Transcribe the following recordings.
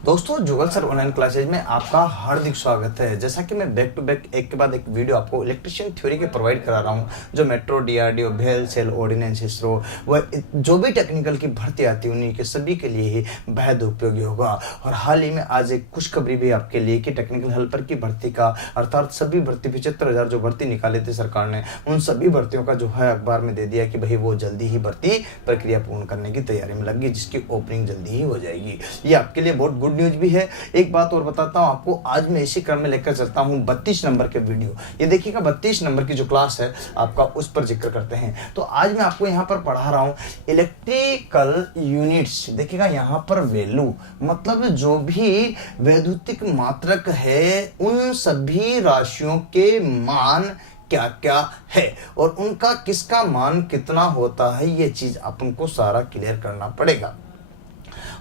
दोस्तों जुगल sir online classes में आपका हार्दिक स्वागत है। जैसा कि मैं बैक टू बैक एक के बाद एक वीडियो आपको इलेक्ट्रिशियन थ्योरी के प्रोवाइड करा रहा हूं, जो मेट्रो, डीआरडीओ, भेल, सेल, ऑर्डिनेंस, इसरो व जो भी टेक्निकल की भर्ती आती है उन्हीं के सभी के लिए ही बेहद उपयोगी होगा। और हाल ही में आज एक खुशखबरी भी आपके लिए कि टेक्निकल हेल्पर की भर्ती का अर्थात सभी भर्ती 75,000 जो भर्ती निकाले थे सरकार ने, उन सभी भर्तियों का जो है अखबार में दे दिया कि भाई वो जल्दी ही भर्ती प्रक्रिया पूर्ण करने की तैयारी में लगी, जिसकी ओपनिंग जल्दी ही हो जाएगी। ये आपके लिए बहुत गुड न्यूज भी है। एक बात और बताता हूं आपको, आज मैं इसी क्रम में लेकर चलता हूं 32 नंबर के वीडियो। ये देखिएगा 32 नंबर की जो क्लास है आपका, उस पर जिक्र करते हैं। तो आज मैं आपको यहां पर पढ़ा रहा हूं इलेक्ट्रिकल यूनिट्स। देखिएगा यहां पर वैल्यू मतलब जो भी वैद्युतिक मात्रक है उन सभी राशियों के मान क्या क्या है और उनका किसका मान कितना होता है, ये चीज अपन को सारा क्लियर करना पड़ेगा।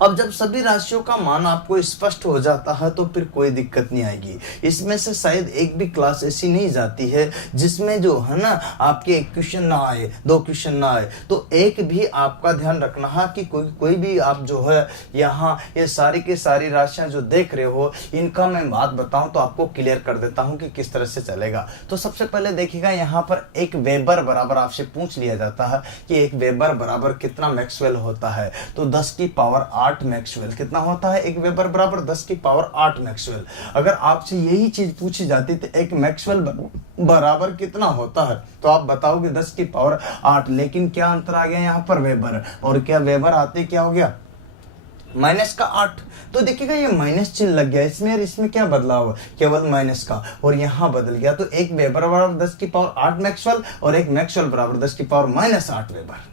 अब जब सभी राशियों का मान आपको स्पष्ट हो जाता है तो फिर कोई दिक्कत नहीं आएगी। इसमें से शायद एक भी क्लास ऐसी नहीं जाती है जिसमें जो है ना आपके एक क्वेश्चन ना आए, दो क्वेश्चन ना आए। तो एक भी आपका ध्यान रखना है कि कोई भी आप जो है यहाँ ये सारी की सारी राशियां जो देख रहे हो, इनका मैं बात बताऊं तो आपको क्लियर कर देता हूं कि किस तरह से चलेगा। तो सबसे पहले देखिएगा यहाँ पर एक वेबर बराबर आपसे पूछ लिया जाता है कि एक वेबर बराबर कितना मैक्सवेल होता है। तो 10 की पावर 8 मैक्सवेल कितना होता है, एक वेबर बराबर 10 की पावर 8 मैक्सवेल। अगर आपसे यही चीज पूछी जाती तो एक मैक्सवेल बराबर कितना होता है, तो आप बताओगे 10 की पावर 8। लेकिन क्या अंतर आ गया यहाँ पर, वेबर, और क्या वेबर आते क्या हो गया माइनस का 8। तो देखिएगा ये माइनस चिन्ह लग गया इसमें, और इसमें क्या बदलाव, केवल माइनस का, और यहाँ बदल गया। तो एक वेबर बराबर 10 की पावर 8 मैक्सवेल और एक मैक्सवेल बराबर 10 की पावर माइनस 8 वेबर,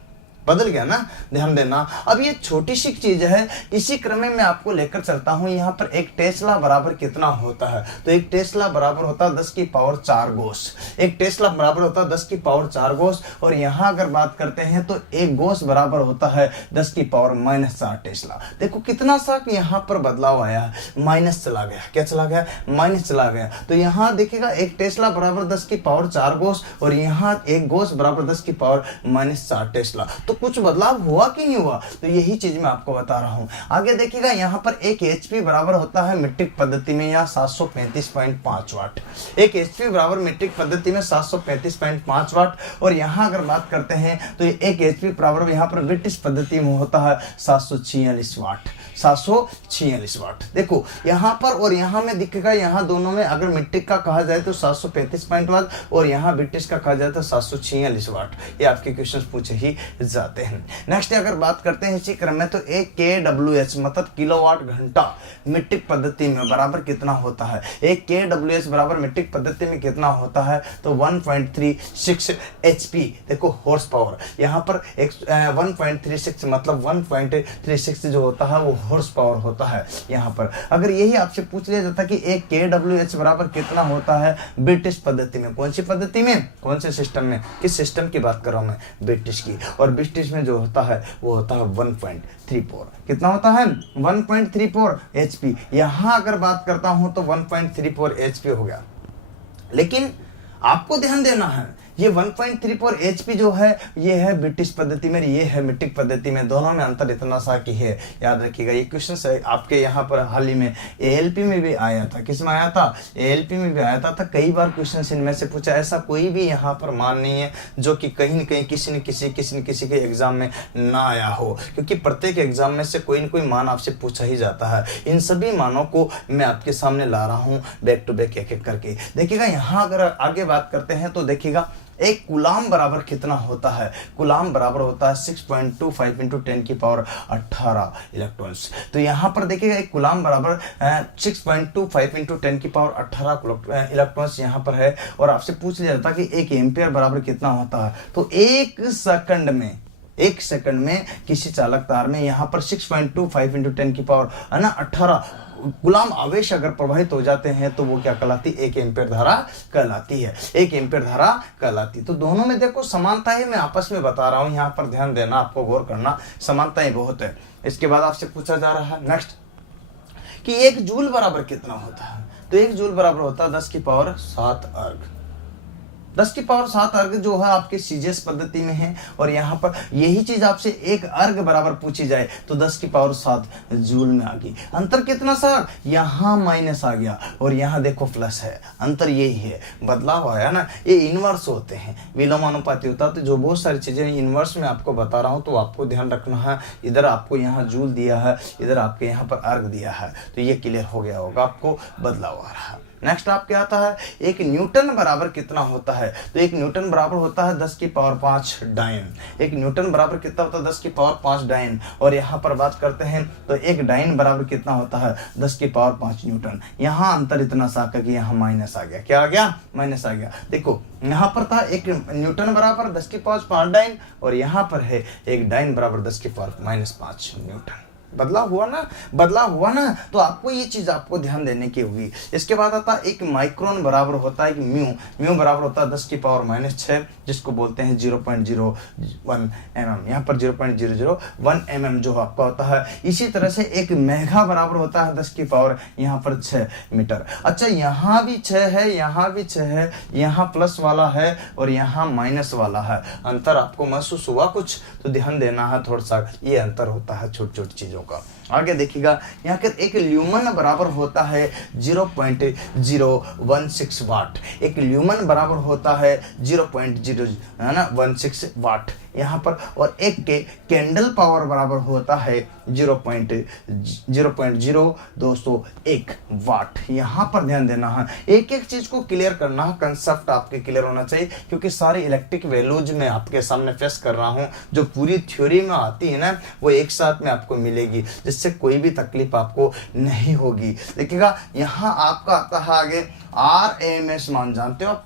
बदल गया ना, ध्यान देना। अब ये छोटी सी चीज है, इसी क्रम में मैं आपको लेकर चलता हूं। यहाँ पर एक टेस्ला बराबर कितना होता है, तो एक टेस्ला बराबर होता है 10 की पावर 4 गोस। एक टेस्ला बराबर होता है 10 की पावर 4 गोस। और यहाँ अगर बात करते हैं तो एक गोस बराबर होता है 10 की पावर माइनस 4 टेस्ला। देखो कितना सा यहाँ पर बदलाव आया, माइनस चला गया, क्या चला गया, माइनस चला गया। तो यहाँ देखिएगा एक टेस्ला बराबर 10 की पावर 4 गोस और यहाँ एक गोस बराबर 10 की पावर माइनस 4 टेस्ला। तो कुछ बदलाव हुआ कि नहीं हुआ, तो यही चीज मैं आपको बता रहा हूं। आगे देखिएगा यहाँ पर एक एचपी बराबर होता है मीट्रिक पद्धति में यहाँ 735.5 वाट। एक एचपी बराबर मीट्रिक पद्धति में 735.5 वाट। और यहाँ अगर बात करते हैं तो एक एचपी बराबर यहाँ पर ब्रिटिश पद्धति में होता है 746 वाट, 746 वाट। देखो यहाँ पर और यहाँ में दिखेगा, यहाँ दोनों में अगर मीट्रिक का कहा जाए तो 735 वाट और यहाँ ब्रिटिश का कहा जाए तो 746 वाट। ये आपके क्वेश्चन पूछे ही जाते हैं। नेक्स्ट अगर बात करते हैं इसी क्रम में, तो एक kWh मतलब किलोवाट घंटा मीट्रिक पद्धति में बराबर कितना होता है। एक kWh बराबर मीट्रिक पद्धति में कितना होता है, तो 1.36 HP। देखो हॉर्स पावर यहाँ पर 1.36 मतलब 1.36 जो होता है वो हॉर्स पावर होता है। यहाँ पर अगर यही आपसे पूछ लिया जाता कि एक kWh बराबर कितना होता है ब्रिटिश पद्धति में, कौन सी पद्धति में, कौन से सिस्टम में, किस सिस्टम की बात कर रहा हूं मैं, ब्रिटिश की। और ब्रिटिश में जो होता है वो होता है 1.34। कितना होता है, 1.34 HP। यहां अगर बात करता हूं तो 1.34 HP हो गया। लेकिन आपको ध्यान देना है, ये 1.34 HP जो है ये है ब्रिटिश पद्धति में, ये है मीट्रिक पद्धति में, दोनों में अंतर इतना सा कि है। याद रखिएगा ये क्वेश्चन आपके यहाँ पर हाल ही में ALP में भी आया था। किस में आया था, ALP में भी आया था। कई बार क्वेश्चन इनमें से पूछा। ऐसा कोई भी यहाँ पर मान नहीं है जो कि कहीं न कहीं किसी न किसी के एग्जाम में ना आया हो, क्योंकि प्रत्येक एग्जाम में से कोई न कोई मान आपसे पूछा ही जाता है। इन सभी मानों को मैं आपके सामने ला रहा हूँ बैक टू बैक एक एक करके। देखिएगा यहाँ अगर आगे बात करते हैं तो देखिएगा एक कूलाम बराबर कितना होता है, कूलाम बराबर होता है 6.25 इंटू 10 की पावर 18 इलेक्ट्रॉन्स। तो यहाँ पर देखिएगा एक कूलाम बराबर 6.25 इंटू 10 की पावर 18 इलेक्ट्रॉन्स यहाँ पर है। और आपसे पूछ लिया जाता कि एक एम्पियर बराबर कितना होता है, तो एक सेकंड में किसी चालक तार में यहाँ पर 6.25 इंटू 10 की पावर है ना 18 गुलाम आवेश अगर प्रवाहित हो जाते हैं तो वो क्या कहलाती, एक एम्पियर धारा कहलाती है, एक एम्पियर धारा कहलाती। तो दोनों में देखो समानताएं मैं आपस में बता रहा हूं, यहाँ पर ध्यान देना, आपको गौर करना, समानताएं बहुत है। इसके बाद आपसे पूछा जा रहा है नेक्स्ट कि एक जूल बराबर कितना होता है, तो एक जूल बराबर होता है 10 की पावर 7 अर्ग। 10 की पावर 7 अर्घ जो है आपके सीजीएस पद्धति में है, और यहाँ पर यही चीज आपसे एक अर्घ बराबर पूछी जाए तो 10 की पावर 7 जूल में आ गई। अंतर कितना सर, यहाँ माइनस आ गया और यहाँ देखो प्लस है, अंतर यही है, बदलाव आया ना। ये इनवर्स होते हैं, विलोमानुपाती होता है। तो जो बहुत सारी चीजें इनवर्स में आपको बता रहा हूँ तो आपको ध्यान रखना है। इधर आपको यहाँ जूल दिया है, इधर आपके यहाँ पर अर्घ दिया है, तो ये क्लियर हो गया होगा, आपको बदलाव आ रहा है। नेक्स्ट आप क्या आता है, एक न्यूटन बराबर कितना होता है, तो एक न्यूटन बराबर होता है 10 की पावर 5 डाइन। एक न्यूटन बराबर कितना होता है, 10 की पावर 5 डाइन। और यहाँ पर बात करते हैं तो एक डाइन बराबर कितना होता है, 10 की पावर 5 न्यूटन। यहाँ अंतर इतना सा कि यहाँ माइनस आ गया, क्या आ गया, माइनस आ गया। देखो यहाँ पर था एक न्यूटन बराबर 10 की पावर 5 डाइन, और यहाँ पर है एक डाइन बराबर 10 की पावर -5 न्यूटन। बदलाव हुआ ना, बदलाव हुआ ना। तो आपको ये चीज आपको ध्यान देने की होगी। इसके बाद आता है एक माइक्रोन बराबर होता है एक म्यू। म्यू बराबर होता है 10 की पावर -6, जिसको बोलते हैं 0.01 mm। यहाँ पर 0.001 mm जो आपका होता है। इसी तरह से एक मेगा बराबर होता है 10 की पावर यहाँ पर 6 मीटर। अच्छा, यहाँ भी 6 है, यहाँ भी 6 है, यहाँ प्लस वाला है और यहाँ माइनस वाला है। अंतर आपको महसूस हुआ कुछ, तो ध्यान देना है थोड़ा सा, ये अंतर होता है छोटी छोटी चीजों का। आगे देखिएगा, यहाँ पर एक ल्यूमन बराबर होता है 0.016 वाट। एक ल्यूमन बराबर होता है 0.016 वाट यहाँ पर। और एक के कैंडल पावर बराबर होता है 0.0201 वाट। यहाँ पर ध्यान देना है, एक एक चीज को क्लियर करना है, कंसेप्ट आपके क्लियर होना चाहिए, क्योंकि सारी इलेक्ट्रिक वैल्यूज में आपके सामने फेस कर रहा हूँ। जो पूरी थ्योरी में आती है ना, वो एक साथ में आपको मिलेगी, जिससे कोई भी तकलीफ आपको नहीं होगी। देखिएगा, यहाँ आपका आता है आगे RMS मान, जानते हो आप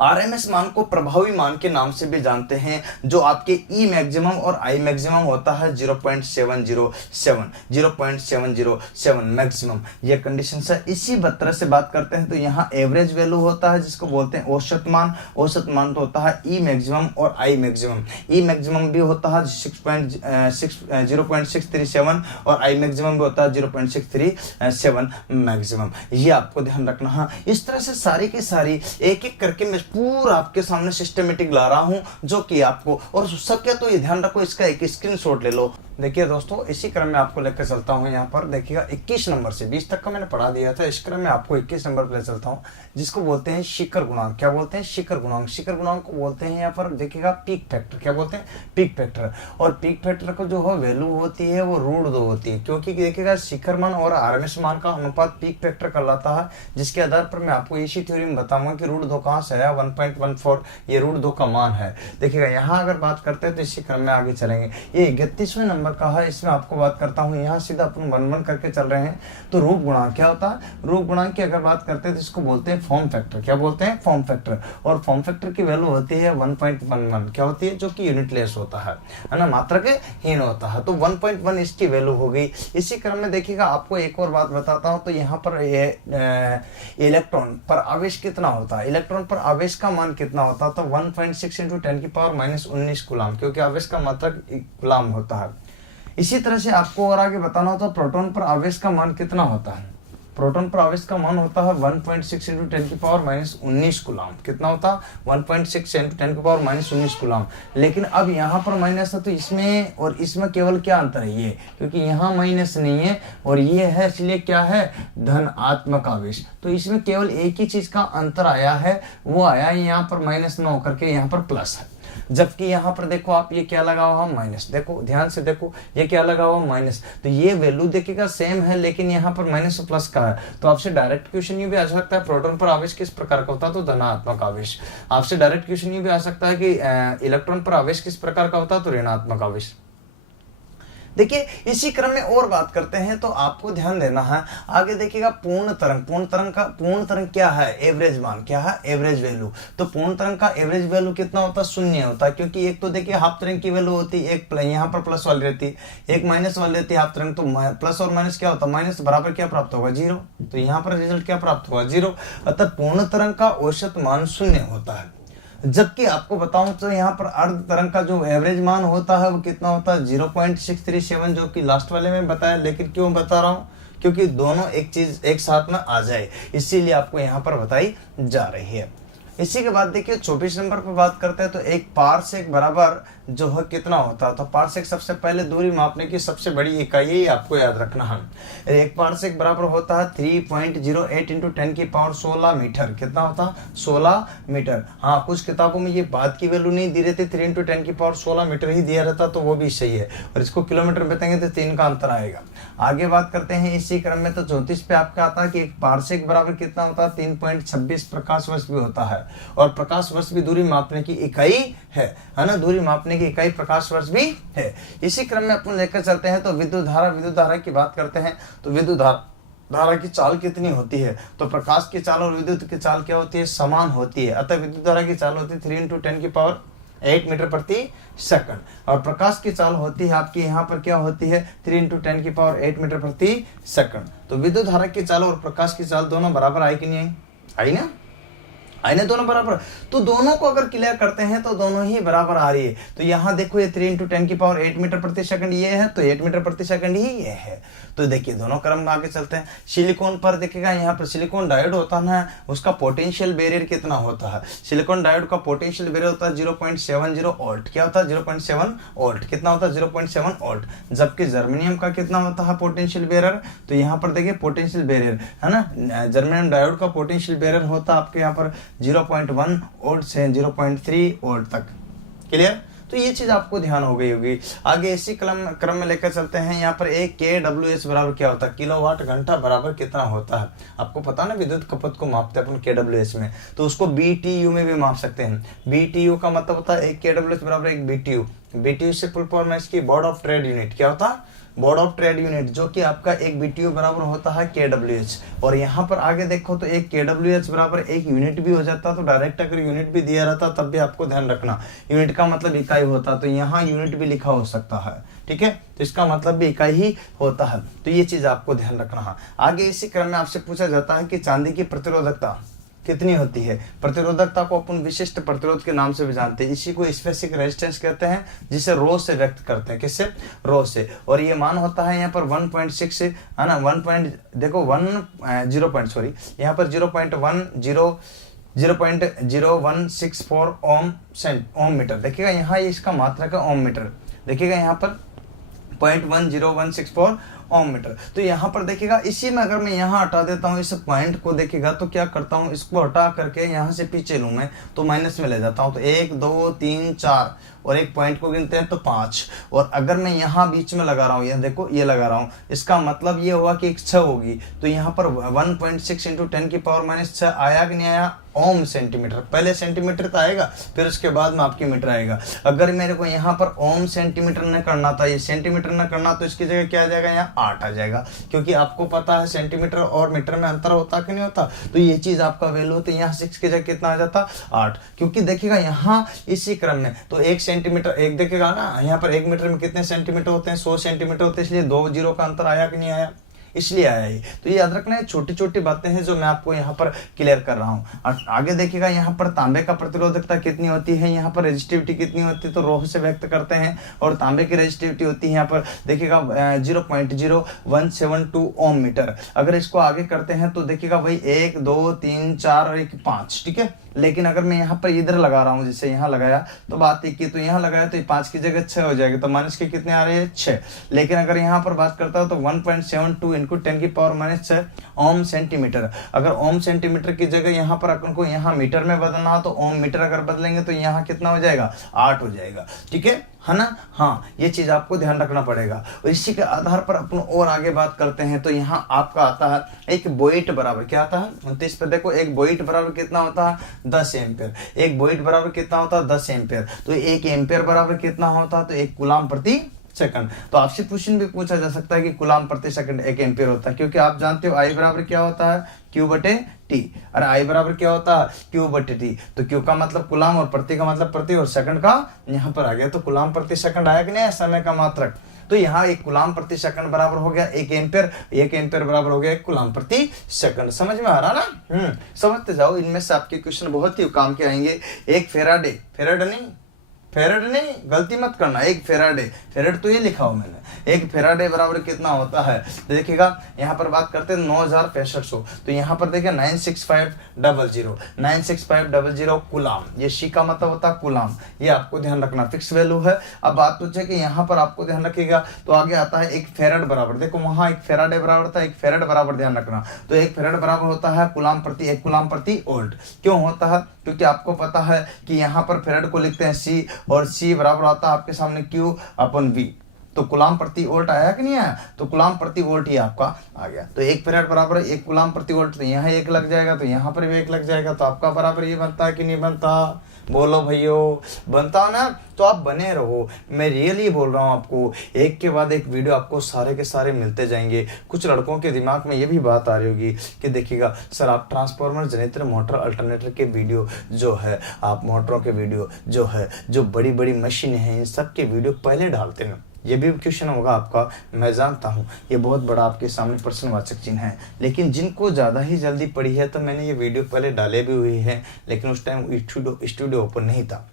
RMS मान को प्रभावी मान के नाम से भी जानते हैं, जो आपके E मैक्सिमम और I मैक्सिमम होता है 0.707 मैक्सिमम। ये कंडीशन है। इसी तरह से बात करते हैं तो यहाँ एवरेज वैल्यू होता है, जिसको बोलते हैं औसत मान। औसत मान तो होता है E मैक्सिमम और I मैक्सिमम। E मैक्सिमम भी होता है 0.637 और I मैक्सिमम भी होता है 0.637 मैक्सिमम। ये आपको ध्यान रखना है। इस तरह से सारी की सारी एक एक करके मैं पूरा आपके सामने सिस्टमेटिक ला रहा हूं, जो कि आपको, और सब क्या, तो ये ध्यान रखो, इसका एक स्क्रीनशॉट ले लो। देखिए दोस्तों, इसी क्रम में आपको लेकर चलता हूं। यहाँ पर देखिएगा 21 नंबर से 20 तक का मैंने पढ़ा दिया था। इस क्रम में आपको 21 नंबर पर ले चलता हूं, जिसको बोलते हैं शिखर गुणांक। क्या बोलते हैं, शिखर गुणांक। शिखर गुणांक को बोलते हैं यहाँ पर देखिएगा पीक फैक्टर। क्या बोलते हैं, पीक फैक्टर। और पीक फैक्टर को जो है वैल्यू होती है वो √2 होती है, क्योंकि देखिएगा शिखर मान और RMS मान का अनुपात पीक फैक्टर कहलाता है, जिसके आधार पर मैं आपको इसी थ्योरी में बताऊंगा कि √2 कहाँ से आया, 1.14, ये √2 का मान है। देखिएगा यहाँ अगर बात करते हैं तो इसी क्रम में आगे चलेंगे। ये 31वें नंबर का है, इसमें आपको बात करता हूँ। यहाँ सीधा अपन 1 करके चल रहे हैं। तो रूप गुणांक क्या होता है, रूप गुणांक की अगर बात करते हैं तो इसको बोलते हैं फॉर्म फैक्टर। क्या बोलते हैं, फॉर्म फैक्टर। और फॉर्म फैक्टर की वैल्यू होती है 1.11। क्या होती है, जो कि यूनिटलेस होता है ना, मात्रक हीन होता है। तो 1.1 इसकी वैल्यू हो गई। इसी क्रम में देखिएगा, आपको एक और बात बताता हूँ। तो यहाँ पर इलेक्ट्रॉन पर आवेश कितना होता है, इलेक्ट्रॉन पर आवेश का मान कितना होता है, तो 1.6 × 10⁻⁻19 कूलाम, क्योंकि आवेश का मात्रक कूलाम होता है। इसी तरह से आपको और आगे बताना होता है प्रोटॉन पर आवेश का मान कितना होता है। प्रोटॉन पर आवेश का मान होता है 1.6 × 10⁻⁻19 कूलाम। कितना होता है, 1.6 × 10⁻⁻19 कूलाम। लेकिन अब यहाँ पर माइनस है, तो इसमें और इसमें केवल क्या अंतर है, ये, क्योंकि यहाँ माइनस नहीं है और ये है, इसलिए क्या है, धनात्मक आवेश। तो इसमें केवल एक ही चीज का अंतर आया है, वो आया है यहाँ पर माइनस ना होकर के यहाँ पर प्लस है। जबकि यहाँ पर देखो आप, ये क्या लगा हुआ, माइनस। देखो ध्यान से देखो, ये क्या लगा हुआ, माइनस। तो ये वैल्यू देखिएगा सेम है, लेकिन यहाँ पर माइनस और प्लस का है। तो आपसे डायरेक्ट क्वेश्चन ये भी आ सकता है, प्रोटॉन पर आवेश किस प्रकार का होता है, तो धनात्मक आवेश। आपसे डायरेक्ट क्वेश्चन ये भी आ सकता है कि इलेक्ट्रॉन पर आवेश किस प्रकार का होता है, तो ऋणात्मक आवेश। देखिए इसी क्रम में और बात करते हैं, तो आपको ध्यान देना है। आगे देखिएगा पूर्ण तरंग। पूर्ण तरंग क्या है, एवरेज मान। क्या है, एवरेज वैल्यू। तो पूर्ण तरंग का एवरेज वैल्यू कितना होता है, 0 होता है, क्योंकि एक तो देखिए हाफ तरंग की वैल्यू होती है, एक यहाँ पर प्लस वाली रहती है, एक माइनस वाली रहती है हाफ तरंग। तो प्लस और माइनस क्या होता है, माइनस बराबर क्या प्राप्त होगा, 0। तो यहाँ पर रिजल्ट क्या प्राप्त होगा, 0। अतः पूर्ण तरंग का औसत मान 0 होता है। जबकि आपको बताऊं तो यहाँ पर अर्ध तरंग का जो एवरेज मान होता है वो कितना होता है, 0.637, जो कि लास्ट वाले में बताया। लेकिन क्यों बता रहा हूँ, क्योंकि दोनों एक चीज एक साथ में आ जाए, इसीलिए आपको यहाँ पर बताई जा रही है। इसी के बाद देखिए 24 नंबर पर बात करते हैं, तो एक पारसेक बराबर जो है कितना होता है, तो पारसेक सबसे पहले दूरी मापने की सबसे बड़ी इकाई आपको याद रखना है। एक पारसेक बराबर होता है 3.08 इंटू 10 की पावर 16 मीटर। कितना होता है? 16 मीटर। हाँ, कुछ किताबों में ये बात की वैल्यू नहीं दी रहती, 3 इंटू 10 की पावर 16 मीटर ही दिया रहता, तो वो भी सही है। और इसको किलोमीटर में बताएंगे तो 3 का अंतर आएगा। आगे बात करते हैं इसी क्रम में, तो 34 पे आपका आता है कि एक पारसेक बराबर कितना होता है? 3.26 प्रकाश वर्ष भी होता है। और प्रकाश वर्ष भी दूरी मापने की इकाई है ना, दूरी मापने की इकाई प्रकाश वर्ष भी है। इसी क्रम में अपन लेकर चलते हैं, तो विद्युत धारा की बात करते हैं, तो विद्युत धारा की चाल कितनी होती है? तो प्रकाश की चाल और विद्युत की चाल क्या होती है? समान होती है। अतः विद्युत धारा की चाल होती है 3 इंटू 10 की पावर 8 मीटर प्रति सेकंड। और प्रकाश की चाल होती है आपकी यहाँ पर क्या होती है? 3 इंटू 10 की पावर 8 मीटर प्रति सेकंड। तो विद्युत धारा की चाल और प्रकाश की चाल दोनों बराबर आई कि नहीं आई? आई ना? आई ना, दोनों बराबर। तो दोनों को अगर क्लियर करते हैं तो दोनों ही बराबर आ रही है। तो यहाँ देखो ये 3 इंटू 10 की पावर 8 मीटर प्रति सेकंड ये है, तो 8 मीटर प्रति सेकंड ही ये है। तो देखिए दोनों क्रम में आगे चलते हैं। सिलिकॉन पर देखिएगा, यहाँ पर सिलिकॉन डायोड होता है ना, उसका पोटेंशियल बैरियर कितना होता है? सिलिकॉन डायोड का पोटेंशियल बैरियर होता है 0.70 वोल्ट। क्या होता है? 0.7 वोल्ट। कितना होता है? 0.7 वोल्ट। जबकि जर्मेनियम का कितना होता है पोटेंशियल बैरियर? तो यहाँ पर देखिए पोटेंशियल बैरियर है ना, जर्मेनियम डायोड का पोटेंशियल बैरियर होता है आपके यहाँ पर 0.1 वोल्ट से 0.3 वोल्ट तक। क्लियर? तो ये चीज आपको ध्यान हो गई होगी। आगे इसी क्रम में लेकर चलते हैं। यहाँ पर एक kWh बराबर क्या होता है? किलोवाट घंटा बराबर कितना होता है? आपको पता ना, विद्युत खपत को मापते हैं अपन kWh में, तो उसको BTU में भी माप सकते हैं। BTU का मतलब होता है एक kWh बराबर एक BTU। BTU से फुल फॉर्म है इसकी बोर्ड ऑफ ट्रेड यूनिट। क्या होता है? बोर्ड ऑफ ट्रेड यूनिट, जो कि आपका एक BTU बराबर होता है kWh। और यहाँ पर आगे देखो तो एक kWh बराबर एक यूनिट भी हो जाता, तो डायरेक्ट अगर यूनिट भी दिया रहता तब भी आपको ध्यान रखना, यूनिट का मतलब इकाई होता, तो यहाँ यूनिट भी लिखा हो सकता है। ठीक है, तो इसका मतलब भी इकाई ही होता है। तो ये चीज आपको ध्यान रखना है। आगे इसी क्रम में आपसे पूछा जाता है कि चांदी की प्रतिरोधकता कितनी होती है? प्रतिरोधकता को अपन विशिष्ट प्रतिरोध के नाम से भी जानते हैं। इसी को स्पेसिफिक रेजिस्टेंस कहते हैं, जिसे रो से व्यक्त करते हैं। किससे? रो से। और ये मान होता है यहाँ पर 1.6 है ना, यहाँ पर 0.0164 ओम मीटर। देखिएगा यहाँ इसका मात्रक है ओम मीटर। देखिएगा यहाँ पर 0.10164 ओम मीटर। तो यहाँ पर देखिएगा, इसी में अगर मैं यहाँ हटा देता हूँ इस पॉइंट को, देखिएगा तो क्या करता हूँ, इसको हटा करके यहाँ से पीछे लूँ मैं, तो माइनस में ले जाता हूँ। तो 1 2 3 4 और एक पॉइंट को गिनते हैं तो 5। और अगर मैं यहाँ बीच में लगा रहा हूँ, यहाँ देखो ये लगा रहा हूँ, इसका मतलब ये हुआ कि एक 6 होगी। तो यहाँ पर 1.6 इंटू 10 की पावर -6 आया कि नहीं आया? ओम सेंटीमीटर। पहले सेंटीमीटर तो आएगा, फिर उसके बाद में आपकी मीटर आएगा। अगर मेरे को यहाँ पर ओम सेंटीमीटर न करना था, ये सेंटीमीटर न करना, तो इसकी जगह क्या आ जाएगा? यहाँ 8 आ जाएगा, क्योंकि आपको पता है सेंटीमीटर और मीटर में अंतर होता कि नहीं होता। तो ये चीज आपका वैल्यू होती है, यहाँ 6 की जगह कितना आ जाता? 8। क्योंकि देखिएगा यहाँ इसी क्रम में तो 1 सेंटीमीटर, एक देखिएगा ना यहाँ पर 1 मीटर में कितने सेंटीमीटर होते हैं? 100 सेंटीमीटर होते हैं, इसलिए 2 जीरो का अंतर आया कि नहीं आया? इसलिए आया ही। तो ये याद रखना है, छोटी छोटी बातें हैं जो मैं आपको यहाँ पर क्लियर कर रहा हूँ। और आगे देखिएगा यहाँ पर तांबे का प्रतिरोधकता कितनी होती है, यहाँ पर रेजिस्टिविटी कितनी होती है, तो रोह से व्यक्त करते हैं। और तांबे की रेजिस्टिविटी होती है यहाँ पर देखिएगा 0.0172 ओम मीटर। अगर इसको आगे करते हैं तो देखिएगा वही 1 2 3 4 और 1 5। ठीक है, लेकिन अगर मैं यहाँ पर इधर लगा रहा हूँ, जैसे यहाँ लगाया तो बात एक की, तो यहाँ लगाया तो 5 की जगह 6 हो जाएगा, तो माइनस के कितने आ रहे हैं? 6। लेकिन अगर यहाँ पर बात करता हूँ तो 1.72 इंटू 10 की पावर -6 ओम सेंटीमीटर। अगर ओम सेंटीमीटर की जगह यहाँ पर अपन को यहाँ मीटर में बदलना हो, तो ओम मीटर अगर बदलेंगे तो यहाँ कितना हो जाएगा? 8 हो जाएगा। ठीक है ना? हाँ, ये चीज आपको ध्यान रखना पड़ेगा। और इसी के आधार पर अपन और आगे बात करते हैं। तो यहाँ आपका आता है एक वोल्ट बराबर, क्या आता है? 29 पे देखो, एक वोल्ट बराबर कितना होता है? 10 एम्पियर। एक वोल्ट बराबर कितना होता है? 10 एम्पियर। तो 1 एम्पियर बराबर कितना होता है? तो 1 कूलाम प्रति सेकंड। तो आपसे क्वेश्चन भी पूछा जा सकता है कि कूलाम प्रति सेकंड 1 एम्पियर होता है, क्योंकि आप जानते हो I बराबर क्या होता है? Q/T। और I बराबर क्या होता है? Q/T। तो Q का मतलब कूलाम और प्रति का मतलब प्रति, और सेकंड का यहाँ पर आ गया, तो कूलाम प्रति सेकंड आया कि नहीं? समय का मात्रक। तो यहाँ 1 कूलाम प्रति सेकंड बराबर हो गया 1 एम्पियर। 1 एम्पियर बराबर हो गया 1 कूलाम प्रति सेकंड। समझ में आ रहा ना? समझते जाओ, इनमें से आपके क्वेश्चन बहुत ही काम के आएंगे। एक फेराडे नहीं, गलती मत करना, एक फेराडे तो ये लिखा हो मैंने, 1 फेराडे बराबर कितना होता है, तो देखिएगा यहाँ पर बात करते हैं 9650। तो यहाँ पर देखिए 96500 कुलाम, ये सी का मतलब होता है कुलाम, ये आपको ध्यान रखना फिक्स वैल्यू है। अब बात पूछे कि यहाँ पर आपको ध्यान रखिएगा तो आगे आता है 1 फेराड बराबर, देखो वहां 1 फेराडे बराबर था, 1 फेराड बराबर ध्यान रखना, तो 1 फेराड बराबर होता है 1 कूलाम प्रति वोल्ट। क्यों होता है, क्योंकि आपको पता है कि यहाँ पर फेराड को लिखते हैं सी, और सी बराबर आता है आपके सामने Q अपन V, तो कूलाम प्रति वोल्ट आया कि नहीं आया, तो कूलाम प्रति वोल्ट ही आपका आ गया। तो 1 फेराड बराबर 1 कूलाम प्रति वोल्ट, तो यहाँ 1 लग जाएगा, तो यहाँ पर भी 1 लग जाएगा, तो आपका बराबर ये बनता है कि नहीं बनता, बोलो भैयो, बनता ना। तो आप बने रहो, मैं रियली बोल रहा हूँ आपको, एक के बाद एक वीडियो आपको सारे के सारे मिलते जाएंगे। कुछ लड़कों के दिमाग में ये भी बात आ रही होगी कि देखिएगा सर आप ट्रांसफार्मर, जनरेटर, मोटर, अल्टरनेटर के वीडियो जो है, आप मोटरों के वीडियो जो है, जो बड़ी बड़ी मशीन है, इन सब के वीडियो पहले डालते हैं। ये भी क्वेश्चन होगा आपका, मैं जानता हूँ ये बहुत बड़ा आपके सामने प्रश्नवाचक चिन्ह है, लेकिन जिनको ज़्यादा ही जल्दी पड़ी है तो मैंने ये वीडियो पहले डाले भी हुई है, लेकिन उस टाइम स्टूडियो ओपन नहीं था,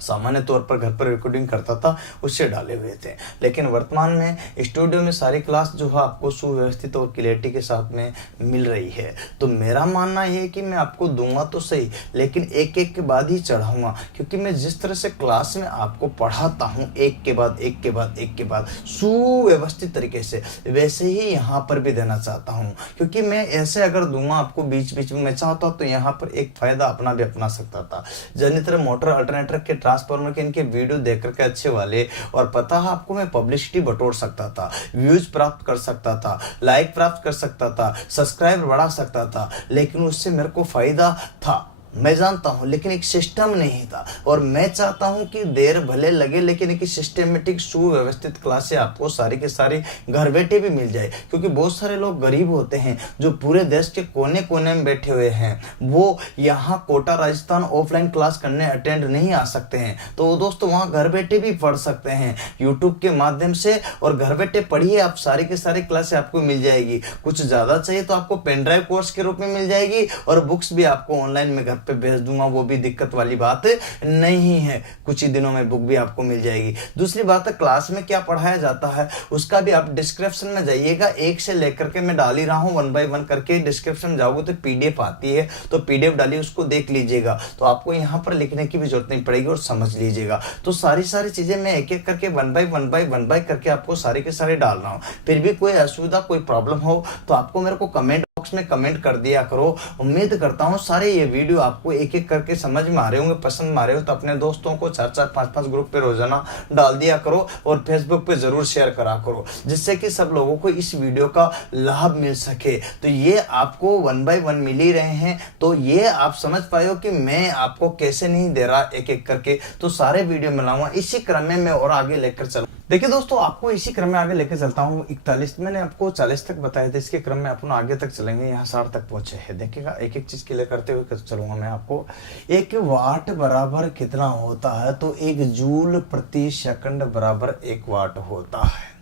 सामान्य तौर पर घर पर रिकॉर्डिंग करता था, उससे डाले हुए थे। लेकिन वर्तमान में स्टूडियो में सारी क्लास जो है आपको सुव्यवस्थित और क्लियरिटी के साथ में मिल रही है। तो मेरा मानना ये है कि मैं आपको दूंगा तो सही, लेकिन एक एक के बाद ही चढ़ाऊंगा, क्योंकि मैं जिस तरह से क्लास में आपको पढ़ाता हूँ एक के बाद एक के बाद एक के बाद सुव्यवस्थित तरीके से, वैसे ही यहाँ पर भी देना चाहता हूँ। क्योंकि मैं ऐसे अगर दूंगा आपको बीच बीच में, मैं चाहता तो यहाँ पर एक फायदा अपना भी अपना सकता था। जनरेटर, मोटर, अल्टरनेटर के, ट्रांसफार्मर के इनके वीडियो देख करके अच्छे वाले, और पता है आपको मैं पब्लिसिटी बटोर सकता था, व्यूज प्राप्त कर सकता था, लाइक प्राप्त कर सकता था, सब्सक्राइबर बढ़ा सकता था, लेकिन उससे मेरे को फायदा था, मैं जानता हूं, लेकिन एक सिस्टम नहीं था। और मैं चाहता हूं कि देर भले लगे, लेकिन एक सिस्टमेटिक सुव्यवस्थित क्लासें आपको सारी के सारी घर बैठे भी मिल जाए। क्योंकि बहुत सारे लोग गरीब होते हैं जो पूरे देश के कोने कोने में बैठे हुए हैं, वो यहाँ कोटा राजस्थान ऑफलाइन क्लास करने अटेंड नहीं आ सकते हैं, तो दोस्तों वहाँ घर बैठे भी पढ़ सकते हैं यूट्यूब के माध्यम से। और घर बैठे पढ़िए, आप सारी के सारी क्लासें आपको मिल जाएगी। कुछ ज़्यादा चाहिए तो आपको पेन ड्राइव कोर्स के रूप में मिल जाएगी, और बुक्स भी आपको ऑनलाइन में घर पे भेज दूंगा, वो भी दिक्कत वाली बात नहीं है। कुछ ही दिनों में बुक भी आपको मिल जाएगी। दूसरी बात है, क्लास में क्या पढ़ाया जाता है उसका भी आप डिस्क्रिप्शन में जाइएगा, एक से लेकर के मैं डाल ही रहा हूँ 1 बाय 1 करके। डिस्क्रिप्शन जाओगे तो पीडीएफ आती है, तो पीडीएफ डालिए, उसको देख लीजिएगा, तो आपको यहाँ पर लिखने की भी जरूरत नहीं पड़ेगी और समझ लीजिएगा। तो सारी चीजें मैं एक एक करके 1 बाय 1 करके आपको सारे के सारे डाल रहा हूँ। फिर भी कोई असुविधा, कोई प्रॉब्लम हो तो आपको मेरे को कमेंट बॉक्स में कमेंट कर दिया करो। उम्मीद करता हूँ सारे ये वीडियो आपको एक एक करके समझ में आ रहे होंगे, पसंद में आ रहे हो तो अपने दोस्तों को 4-4, 5-5 ग्रुप पे रोजाना डाल दिया करो, और फेसबुक पे जरूर शेयर करा करो, जिससे कि सब लोगों को इस वीडियो का लाभ मिल सके। तो ये आपको 1 बाय 1 मिल ही रहे हैं, तो ये आप समझ पाए हो कि मैं आपको कैसे नहीं दे रहा एक एक करके। तो सारे वीडियो मिलाऊंगा, इसी क्रम में मैं और आगे लेकर चलूँ। देखिए दोस्तों, आपको इसी क्रम में आगे लेकर चलता हूँ। 41 मैंने आपको 40 तक बताया था, इसके क्रम में अपन आगे तक चलेंगे, यहाँ 60 तक पहुंचे हैं। देखिएगा एक एक चीज क्लियर करते हुए चलूंगा मैं आपको। 1 वाट बराबर कितना होता है, तो 1 जूल प्रति सेकंड बराबर 1 वाट होता है।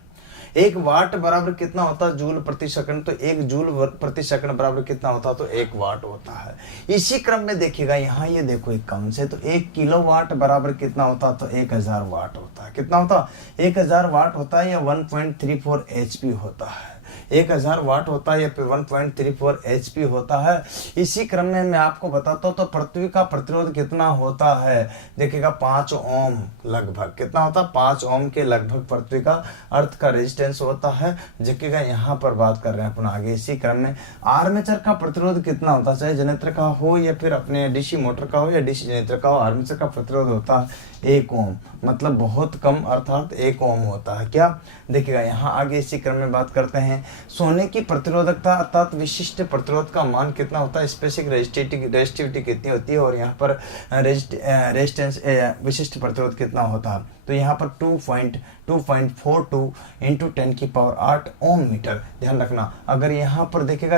1 वाट बराबर कितना होता है, जूल प्रति सेकंड, तो 1 जूल प्रति सेकंड बराबर कितना होता है, तो 1 वाट होता है। इसी क्रम में देखिएगा यहाँ ये देखो एक कम से, तो 1 किलोवाट बराबर कितना होता है, तो 1000 वाट होता है। कितना होता है, 1000 वाट होता है, या 1.34 HP होता है। 1000 वाट होता है या 1.34 HP होता है। इसी क्रम में मैं आपको बताता हूँ तो पृथ्वी का प्रतिरोध कितना होता है, देखिएगा 5 ओम लगभग। कितना होता है, 5 ओम के लगभग पृथ्वी का अर्थ का रेजिस्टेंस होता है। देखिएगा यहाँ पर बात कर रहे हैं अपन आगे इसी क्रम में। आर्मेचर का प्रतिरोध कितना होता है, चाहे जनरेटर का हो या फिर अपने डीसी मोटर का हो या डीसी जनरेटर का हो, आर्मेचर का प्रतिरोध होता है 1 ओम, मतलब बहुत कम, अर्थात 1 ओम होता है। क्या, देखिएगा यहाँ आगे इसी क्रम में बात करते हैं। सोने की प्रतिरोधकता अर्थात विशिष्ट प्रतिरोध का मान कितना होता है, स्पेसिफिक रेजिस्टिविटी कितनी होती है, और यहाँ पर रेजिस्टेंस विशिष्ट प्रतिरोध कितना होता है, तो यहाँ पर 2.42 इंटू 10⁸ ओम मीटर। ध्यान रखना, अगर यहाँ पर देखिएगा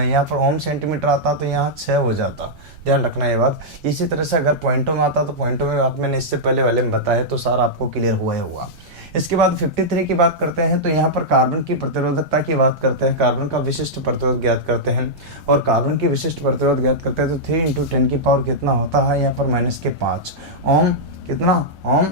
यहाँ पर ओम सेंटीमीटर आता तो यहाँ 6 हो जाता। ध्यान रखना ये बात। इसी तरह से अगर पॉइंटों में आता तो पॉइंटों में आप मैंने इससे पहले वाले में बताया, तो सारा आपको क्लियर हुआ। इसके बाद 53 की बात करते हैं, तो यहाँ पर कार्बन की प्रतिरोधकता की बात करते हैं, कार्बन का विशिष्ट प्रतिरोध ज्ञात करते हैं, और कार्बन की विशिष्ट प्रतिरोध ज्ञात करते हैं तो 3 इंटू 10⁻⁻ कितना होता है, यहाँ पर -5 ओम। कितना ओम,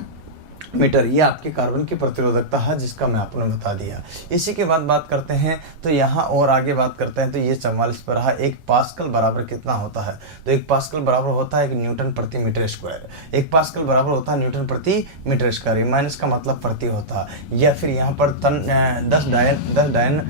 मीटर, ये आपके कार्बन की प्रतिरोधकता है जिसका मैं आपने बता दिया। इसी के बाद बात करते हैं तो यहाँ और आगे बात करते हैं तो ये 44 पर रहा। 1 पास्कल बराबर कितना होता है? तो 1 पास्कल बराबर होता है 1 न्यूटन प्रति मीटर स्क्वायर। 1 पास्कल बराबर होता है न्यूटन प्रति मीटर स्क्वायर, माइनस का मतलब प्रति होता है, या फिर यहाँ पर 10 डायन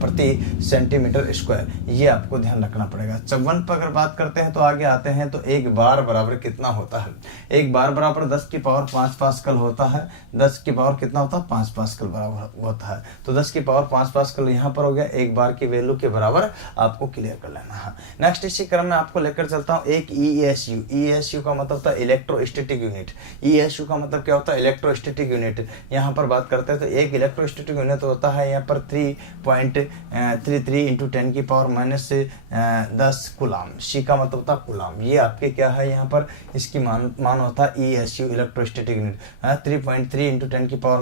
प्रति सेंटीमीटर स्क्वायर, ये आपको ध्यान रखना पड़ेगा। 54 पर अगर बात करते हैं तो आगे आते हैं तो 1 बार बराबर कितना होता है? 1 बार बराबर 10 की पावर 5 पास्कल होता है। 10 की पावर कितना होता है? 5 पास्कल बराबर होता है। तो 10 की पावर 5 पास्कल यहाँ पर हो गया, 1 बार की वैल्यू के बराबर आपको क्लियर कर लेना है। नेक्स्ट इसी क्रम में आपको लेकर चलता हूँ एक ESU। ESU का मतलब होता है इलेक्ट्रोस्टैटिक यूनिट। ESU का मतलब क्या होता है? Electrostatic unit. यहाँ पर बात करते हैं तो एक इलेक्ट्रोस्टैटिक यूनिट होता है यहाँ पर 3.33 इंटू 10 की पावर -10 कुलाम। सी का मतलब होता है कुलाम। ये आपके क्या है यहाँ पर इसकी मान होता है ESU इलेक्ट्रोस्टैटिक यूनिट 3.3 इंटू 10 की पावर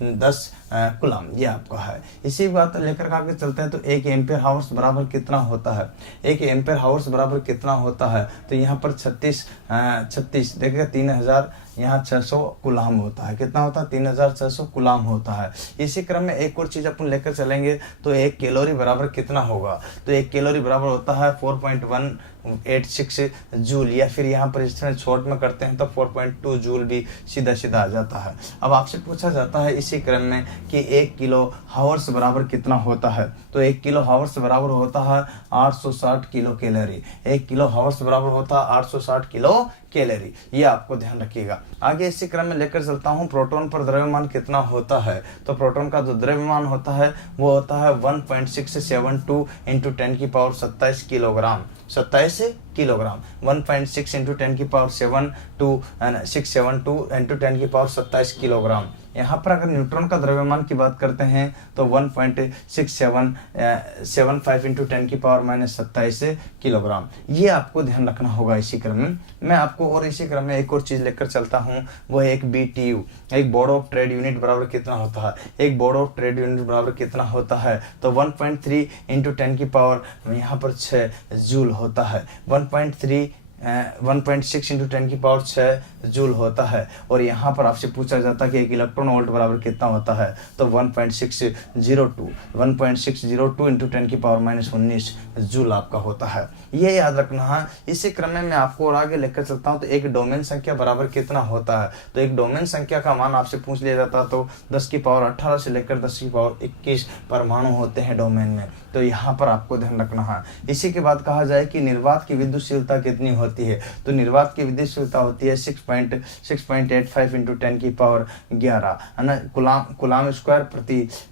-10 कुलाम, ये आपका है। इसी बात लेकर आगे चलते हैं तो 1 एम्पियर हावर्स बराबर कितना होता है? 1 एम्पियर हावर्स बराबर कितना होता है? तो यहाँ पर 36 देखिएगा 3000 यहाँ 600 कुलाम होता है। कितना होता है? 3600 कुलाम होता है। इसी क्रम में एक और चीज अपन लेकर चलेंगे तो 1 कैलोरी बराबर कितना होगा? तो 1 कैलोरी बराबर होता है 4.186 जूल, या फिर यहाँ पर इस तरह शॉर्ट में करते हैं तो 4.2 जूल भी सीधा सीधा आ जाता है। अब आपसे पूछा जाता है इसी क्रम में कि 1 किलो हावर्स बराबर कितना होता है? तो 1 किलो हावर्स बराबर होता है 860 किलो कैलोरी। 1 किलो हावर्स बराबर होता है 860 किलो कैलोरी, ये आपको ध्यान रखिएगा। आगे इसी क्रम में लेकर चलता हूँ प्रोटॉन पर द्रव्यमान कितना होता है? तो प्रोटॉन का जो द्रव्यमान होता है वो होता है 1.672 इंटू 10 की पावर 27 किलोग्राम। 27 किलोग्राम 1.6 इंटू 10 की पावर 672 इंटू 10 की पावर 27 किलोग्राम। यहाँ पर अगर न्यूट्रॉन का द्रव्यमान की बात करते हैं तो 1.6775 इंटू 10 की पावर -27 किलोग्राम, ये आपको ध्यान रखना होगा। इसी क्रम में मैं आपको और इसी क्रम में एक और चीज लेकर चलता हूँ, वो है एक BTU, एक बोर्ड ऑफ ट्रेड यूनिट बराबर कितना होता है? एक बोर्ड ऑफ ट्रेड यूनिट बराबर कितना होता है? तो 1.3 इंटू 10 की पावर यहाँ पर 6 जूल होता है। 1.6 इंटू 10 की पावर 6 जूल होता है। और यहाँ पर आपसे पूछा जाता है कि एक इलेक्ट्रॉन वोल्ट बराबर कितना होता है? तो 1.602 इंटू 10 की पावर -19 जूल आपका होता है, ये याद रखना है। इसी क्रम में मैं आपको और आगे लेकर चलता हूँ तो एक डोमेन संख्या बराबर कितना होता है? तो एक डोमेन संख्या का मान आपसे पूछ लिया जाता है तो 10 की पावर 18 से लेकर 10 की पावर 21 परमाणु होते हैं डोमेन में, तो यहाँ पर आपको ध्यान रखना है। इसी के बाद कहा जाए कि निर्वात की विद्युतशीलता कितनी होती है? तो निर्वात की विद्युतशीलता होती है 6.85 इंटू 10 की पावर 11 है ना, कुलाम स्क्वायर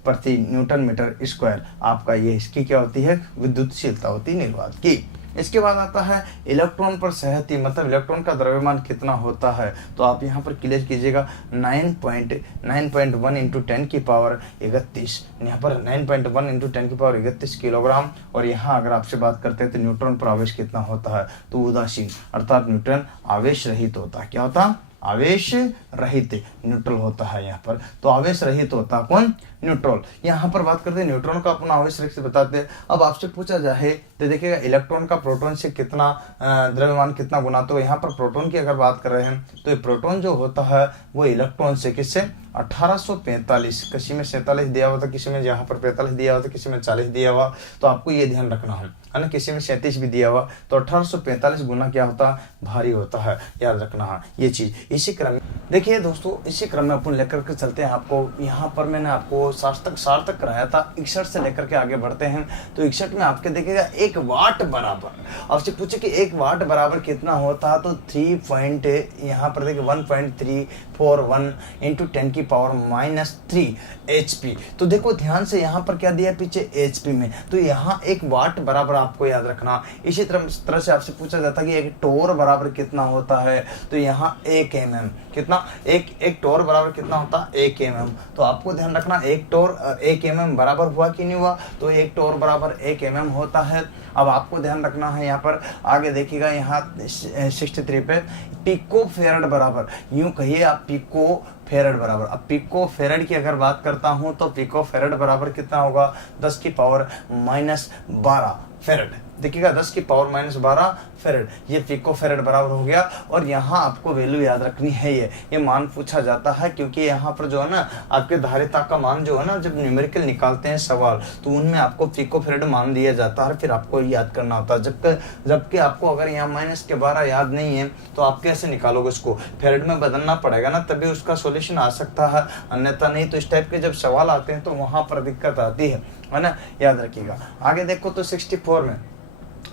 प्रति न्यूटन मीटर स्क्वायर। आपका ये इसकी क्या होती है? विद्युतशीलता होती है निर्वात की। इसके बाद आता है इलेक्ट्रॉन पर सहती, मतलब इलेक्ट्रॉन का द्रव्यमान कितना होता है? तो आप यहाँ पर क्लियर कीजिएगा 9.1 इंटू 10 की पावर 31, यहाँ पर 9.1 इंटू 10 की पावर 31 किलोग्राम। और यहाँ अगर आपसे बात करते हैं तो न्यूट्रॉन पर आवेश कितना होता है? तो उदासीन, अर्थात न्यूट्रॉन आवेश रहित होता है। क्या होता है? आवेश रहित न्यूट्रल होता है यहाँ पर। तो आवेश रहित होता कौन? न्यूट्रॉन। यहाँ पर बात करते हैं न्यूट्रॉन का अपना आवेश रहित बताते हैं। अब आपसे पूछा जाए तो देखिएगा इलेक्ट्रॉन का प्रोटॉन से कितना द्रव्यमान कितना गुना, तो यहाँ पर प्रोटॉन की अगर बात कर रहे हैं तो ये प्रोटॉन जो होता है वो इलेक्ट्रॉन से किससे 1845, किसी में 47 दिया हुआ था, किसी में यहाँ पर 45 दिया हुआ था, किसी में 40 दिया हुआ, तो आपको ये ध्यान रखना है ना, किसी में 37 भी दिया हुआ, तो 1845 गुना क्या होता है? भारी होता है, याद रखना है ये चीज। इसी क्रम में देखिए दोस्तों, इसी क्रम में अपन लेकर के चलते हैं आपको। यहाँ पर मैंने आपको सार्थक कराया था 61 से लेकर के आगे बढ़ते हैं तो 61 में आपके देखिएगा 1 वाट बराबर, आपसे पूछे कि 1 वाट बराबर कितना होता है? तो 3 यहाँ पर देखिए 1.341 इंटू 10 की पावर -3 HP। तो देखो ध्यान से यहाँ पर क्या दिया पीछे HP में, तो यहाँ 1 वाट बराबर आपको याद रखना। इसी तरह से आपसे पूछा जाता है कि एक टोर बराबर कितना होता है? तो यहाँ 1 mm, कितना? एक टोर बराबर कितना होता है? 1 mm। तो आपको ध्यान रखना 1 टोर 1 mm बराबर हुआ कि नहीं हुआ? तो 1 टोर बराबर 1 mm होता है। अब आपको ध्यान रखना है यहाँ पर आगे देखिएगा यहाँ 63 पे पिको फेरड बराबर, यूं कहिए आप पिको फेरड बराबर। अब पिको फेरड की अगर बात करता हूं तो पिको फेरड बराबर कितना होगा? 10 की पावर -12 फेरेड। देखिएगा 10 की पावर माइनस 12 फेरेड, ये पिको फेरेड बराबर हो गया। और यहाँ आपको वैल्यू याद रखनी है, ये मान पूछा जाता है क्योंकि यहाँ पर जो है ना आपके धारिता का मान जो है ना, जब न्यूमेरिकल निकालते हैं सवाल तो उनमें आपको पिको फेरेड मान दिया जाता है, फिर आपको याद करना होता है। जबकि आपको अगर यहाँ माइनस के 12 याद नहीं है तो आप कैसे निकालोगे उसको, फेरेड में बदलना पड़ेगा ना, तभी उसका सोल्यूशन आ सकता है, अन्यथा नहीं। तो इस टाइप के जब सवाल आते हैं तो वहां पर दिक्कत आती है ना, याद रखिएगा। आगे देखो तो 64 में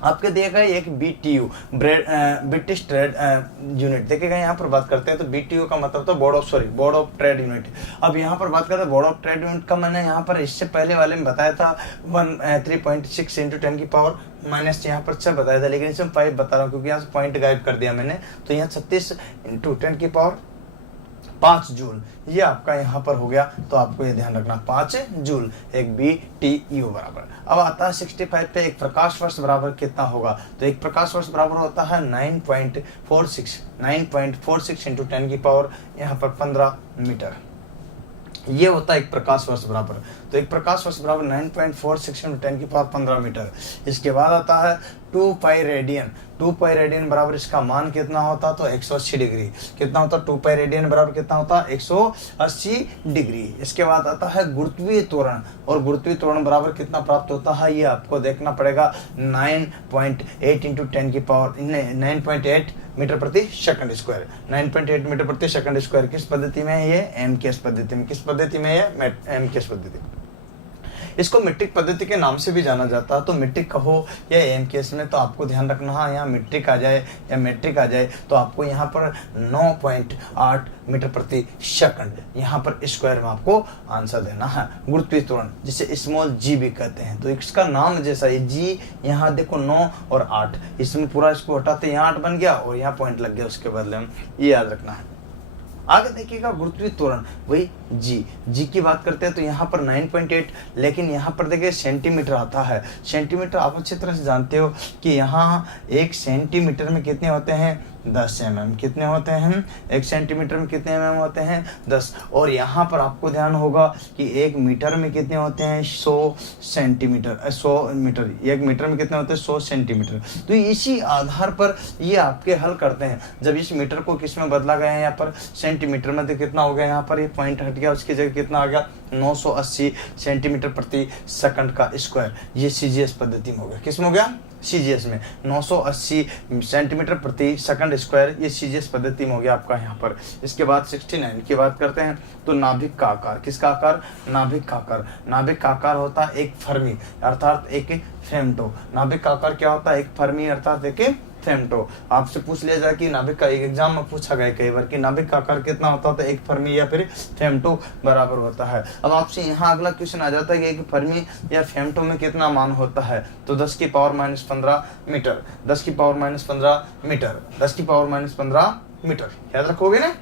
आपके दिए गए एक BTU ब्रिटिश ट्रेड यूनिट देखिएगा। यहाँ पर बात करते हैं तो BTU का मतलब तो बोर्ड ऑफ ट्रेड यूनिट। अब यहाँ पर बात करते हैं बोर्ड ऑफ ट्रेड यूनिट का, मैंने यहाँ पर इससे पहले वाले में बताया था 3.6 × 10 की पावर माइनस यहाँ पर 6 बताया था, लेकिन इसमें 5 बता रहा हूँ क्योंकि यहाँ से पॉइंट गायब कर दिया मैंने। तो यहाँ 36 × 10 की पावर 5 जूल, ये आपका यहाँ पर हो गया। तो आपको ये ध्यान रखना 5 जूल एक BTU बराबर। अब आता है 65 पे, एक प्रकाश वर्ष बराबर कितना होगा। तो एक प्रकाश वर्ष बराबर होता है 9.46 × 10 की पावर यहाँ पर 15 मीटर, ये होता है एक प्रकाश वर्ष बराबर। तो एक प्रकाश वर्ष बराबर 9.46 × 10 की पावर 15 मीटर। इसके बाद आता है 2 पाई रेडियन। 2 पाई रेडियन बराबर इसका मान कितना होता तो 180 डिग्री। कितना होता 2 पाई रेडियन बराबर कितना होता 180 डिग्री। इसके बाद आता है गुरुत्वीय त्वरण, और गुरुत्वीय त्वरण बराबर कितना प्राप्त होता है ये आपको देखना पड़ेगा 9.8 × 10 की पावर 9.8 मीटर प्रति सेकंड स्क्वायर। 9.8 मीटर प्रति सेकंड स्क्वायर किस पद्धति में है ये, एमकेएस पद्धति में। किस पद्धति में ये, एमकेएस पद्धति। इसको मीट्रिक पद्धति के नाम से भी जाना जाता है। तो मीट्रिक कहो या एमकेएस में, तो आपको ध्यान रखना है यहाँ मीट्रिक आ जाए या मेट्रिक आ जाए तो आपको यहाँ पर 9.8 मीटर प्रति सेकंड यहाँ पर स्क्वायर में आपको आंसर देना है। गुरुत्वीय त्वरण जिसे स्मॉल g भी कहते हैं, तो इसका नाम जैसा ये g, यहाँ देखो 9 और 8, इसमें पूरा इसको हटाते यहाँ 8 बन गया और यहाँ पॉइंट लग गया उसके बदले में, ये याद रखना है। आगे देखिएगा गुरुत्वीय त्वरण वही जी की बात करते हैं तो यहाँ पर 9.8, लेकिन यहाँ पर देखिए सेंटीमीटर आता है। सेंटीमीटर आप अच्छी तरह से जानते हो कि यहाँ 1 सेंटीमीटर में कितने होते हैं 10 mm। कितने होते हैं 1 सेंटीमीटर में कितने mm होते हैं 10। और यहाँ पर आपको ध्यान होगा कि 1 मीटर में कितने होते हैं 100 सेंटीमीटर, 100 मीटर। 1 मीटर में कितने होते हैं 100 सेंटीमीटर। तो इसी आधार पर ये आपके हल करते हैं। जब इस मीटर को किस में बदला गया है यहाँ पर सेंटीमीटर में, तो कितना हो गया यहाँ पर ये पॉइंट हट गया, उसकी जगह कितना आ गया 980 सेंटीमीटर प्रति सेकंड का स्क्वायर। ये CGS पद्धति में हो गया। किस में हो गया CGS में 980 सेंटीमीटर प्रति सेकंड स्क्वायर, ये CGS पद्धति में हो गया आपका यहाँ पर। इसके बाद 69 की बात करते हैं तो नाभिक का आकार। किसका आकार, नाभिक का आकार। नाभिक का आकार होता है एक फर्मी अर्थात एक फेमटो। नाभिक का आकार क्या होता है एक फर्मी अर्थात एक फेमटो। आपसे पूछ लिया जाए कि नाभिक का, एक एग्जाम में पूछा गया कई बार कि नाभिक का आकार कितना होता है, तो एक फर्मी या फिर फेमटो बराबर होता है। अब आपसे यहाँ अगला क्वेश्चन आ जाता है कि एक फर्मी या फेमटो में कितना मान होता है, तो 10 की पावर माइनस 15 मीटर। 10 की पावर माइनस 15 मीटर। 10 की पावर माइनस 15 मीटर याद रखोगे ना।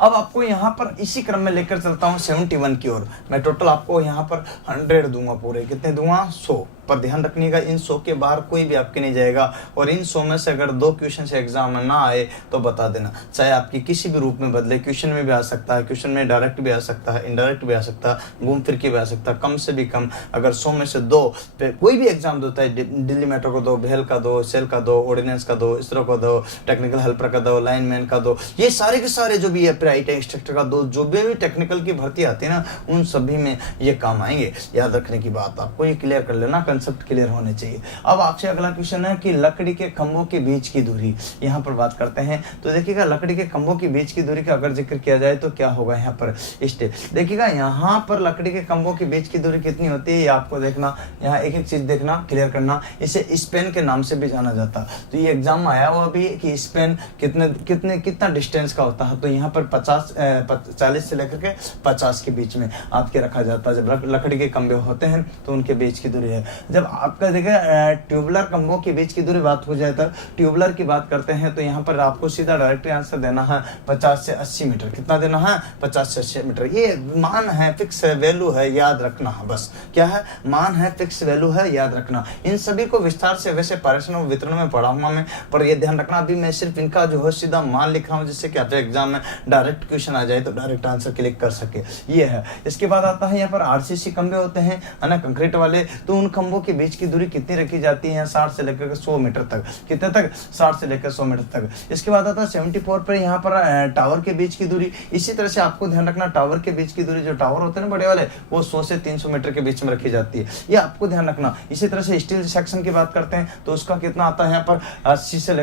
अब आपको यहाँ पर इसी क्रम में लेकर चलता हूँ 71 की ओर। मैं टोटल आपको यहाँ पर 100 दूंगा, पूरे कितने दूंगा 100। पर ध्यान रखिएगा इन 100 के बाहर कोई भी आपके नहीं जाएगा, और इन 100 में से अगर 2 क्वेश्चन से एग्जाम में ना आए तो बता देना, चाहे आपकी किसी भी रूप में बदले। क्वेश्चन में भी आ सकता है, क्वेश्चन में डायरेक्ट भी आ सकता है, इनडायरेक्ट भी आ सकता है, घूम फिर के भी आ सकता है। कम से भी कम अगर 100 में से 2 पे कोई भी एग्जाम देता है, दिल्ली मेट्रो को दो, भेल का दो, सेल का दो, ऑर्डिनेंस का दो, इसरो को दो, टेक्निकल हेल्पर का दो, लाइनमैन का दो, ये सारे के सारे जो भी है प्राइट इंस्ट्रक्टर का दो, जो भी टेक्निकल की भर्ती आती है ना उन सभी में ये काम आएंगे। याद रखने की बात आपको ये क्लियर कर लेना, कंसेप्ट क्लियर होने चाहिए। अब आपसे अगला क्वेश्चन है कि लकड़ी के खंभों के बीच की दूरी यहाँ पर बात करते हैं। तो देखिएगा लकड़ी के खंभों के बीच की दूरी का अगर जिक्र किया जाए तो क्या होगा यहाँ पर स्टेप। देखिएगा यहाँ पर लकड़ी के खंभों के बीच की दूरी कितनी होती है ये आपको देखना, यहाँ एक एक चीज देखना, क्लियर करना। इसे स्पेन के नाम से भी जाना जाता। तो ये एग्जाम में आया हुआ भी कि स्पेन कितना डिस्टेंस का होता है, तो यहाँ पर 40 से लेकर के 50 के बीच में आपके रखा जाता है। जब लकड़ी के खंभे होते हैं तो उनके बीच की दूरी है। जब आपका देखिए ट्यूबुलर खंभों के बीच की दूरी बात हो जाए तो ट्यूबुलर की बात करते हैं तो यहाँ पर आपको सीधा डायरेक्ट आंसर देना है 50 से 80 मीटर। कितना देना है 50 से 80 मीटर। ये मान है, फिक्स है, वैल्यू है, याद रखना है। बस क्या है, मान है, फिक्स वैल्यू है, याद रखना। इन सभी को विस्तार से वैसे पारेषण और वितरण में पढ़ा हुआ मैं, पर ये ध्यान रखना अभी मैं सिर्फ इनका जो है सीधा मान लिख रहा हूँ जिससे कि आपके एग्जाम में डायरेक्ट क्वेश्चन आ जाए तो डायरेक्ट आंसर क्लिक कर सके, ये है। इसके बाद आता है यहाँ पर आरसीसी खंबे होते हैं, है ना, कंक्रीट वाले, तो उन खंभों के बीच की दूरी कितनी रखी जाती है, 60 से लेकर 100 मीटर तक। कितने तक? 60 से लेकर 100 मीटर तक। इसके बाद आता है 74 पर यहाँ पर टावर के बीच की दूरी। इसी तरह से आपको ध्यान रखना, टावर के बीच की दूरी, जो टावर होते हैं ना बड़े वाले, वो 100 से 300 मीटर के बीच में रखी जाती है, ये आपको ध्यान रखना। इसी तरह से स्टील सेक्शन की बात करते हैं तो उसका कितना आता है यहाँ पर 80 से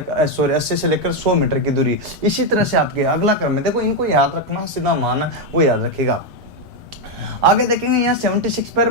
लेकर 100 मीटर की दूरी। इसी तरह से आपके अगला क्रम में देखो, इनको याद रखना, सीधा मान वो याद रखेगा। आगे देखेंगे यहाँ 76 पर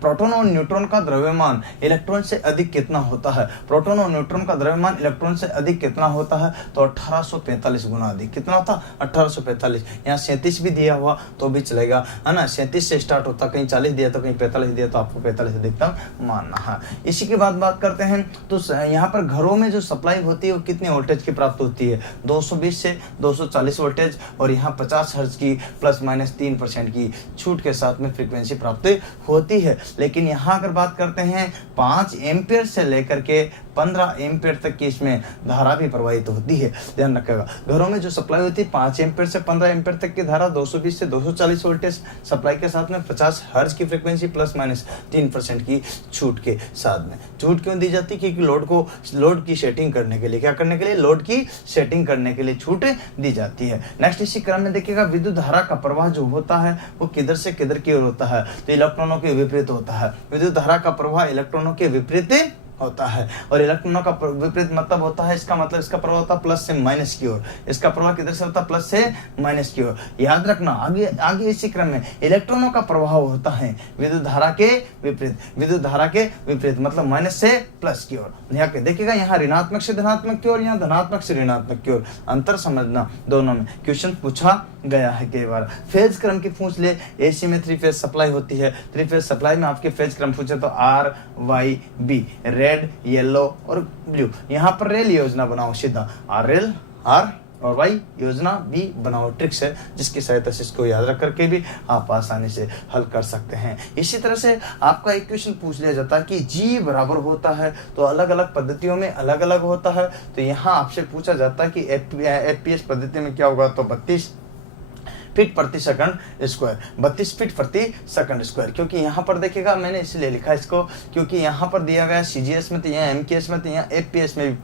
प्रोटॉन और न्यूट्रॉन का द्रव्यमान इलेक्ट्रॉन से अधिक कितना होता है। प्रोटॉन और न्यूट्रॉन का द्रव्यमान इलेक्ट्रॉन से अधिक कितना होता है, तो 1845 गुना अधिक। कितना होता? 1845। यहाँ 37 भी दिया हुआ तो भी चलेगा, है ना, 37 से स्टार्ट होता, कहीं 40 दिया तो कहीं 45 दिया, तो आपको 45 अधिकतम मानना है। इसी के बाद बात करते हैं तो यहाँ पर घरों में जो सप्लाई होती है वो कितने वोल्टेज की प्राप्त होती है, 220 से 240 वोल्टेज, और यहाँ 50 हर्ट्ज की ±3% की छूट के साथ में फ्रीक्वेंसी प्राप्त होती है। लेकिन यहाँ अगर बात करते हैं 5 एम्पियर से लेकर के 15 एम्पियर तक की इसमें धारा भी प्रवाहित होती है, ध्यान रखिएगा। घरों में जो सप्लाई होती है 5 एम्पियर से 15 एम्पियर तक की धारा, 220 से 240 वोल्टेज सप्लाई के साथ में 50 हर्ट्ज की फ्रीक्वेंसी ±3% की छूट के साथ में। छूट क्यों दी जाती है? क्योंकि लोड की सेटिंग करने के लिए, क्या करने के लिए? लोड की सेटिंग करने के लिए छूट दी जाती है। नेक्स्ट इसी क्रम में देखिएगा, विद्युत धारा का प्रवाह जो होता है वो किधर से किधर की ओर होता है, तो इलेक्ट्रॉनों के विपरीत होता है। विद्युत धारा का प्रवाह इलेक्ट्रॉनों के विपरीत होता है, और इलेक्ट्रॉनों का विपरीत मतलब होता है, इसका मतलब इसका प्रवाह होता है प्लस से माइनस की ओर, इसका प्रवाह किधर से होता है? प्लस से माइनस की ओर। याद रखना, आगे इसी क्रम में इलेक्ट्रॉनों का प्रवाह होता है विद्युत धारा के विपरीत, विद्युत धारा के विपरीत मतलब माइनस से प्लस की ओर। यहाँ पे देखिएगा, यहाँ ऋणात्मक से धनात्मक की ओर, यहाँ धनात्मक से ऋणात्मक की ओर, अंतर समझना दोनों में। क्वेश्चन पूछा गया है कई बार। फेज क्रम की पूछ ले, एसी में 3 फेज सप्लाई होती है, 3 फेज सप्लाई में आपके फेज क्रम पूछे तो RYB, रेड, येलो और ब्लू। यहाँ पर रेल योजना बनाओ, सीधा रेल R और Y योजना भी बनाओ। ट्रिक्स है जिसकी सहायता से इसको याद रख करके भी आप आसानी से हल कर सकते हैं। इसी तरह से आपका एक क्वेश्चन पूछ लिया जाता है कि G बराबर होता है, तो अलग अलग पद्धतियों में अलग अलग होता है। तो यहाँ आपसे पूछा जाता है कि FPS पद्धति में क्या होगा, तो 32 फीट प्रति सेकंड स्क्वायर, 32 फीट प्रति सेकंड स्क्वायर। क्योंकि यहाँ पर देखिएगा, मैंने इसलिए लिखा इसको क्योंकि यहाँ पर दिया गया CGS में, तो यहाँ MKS में, तो यहाँ FPS में भी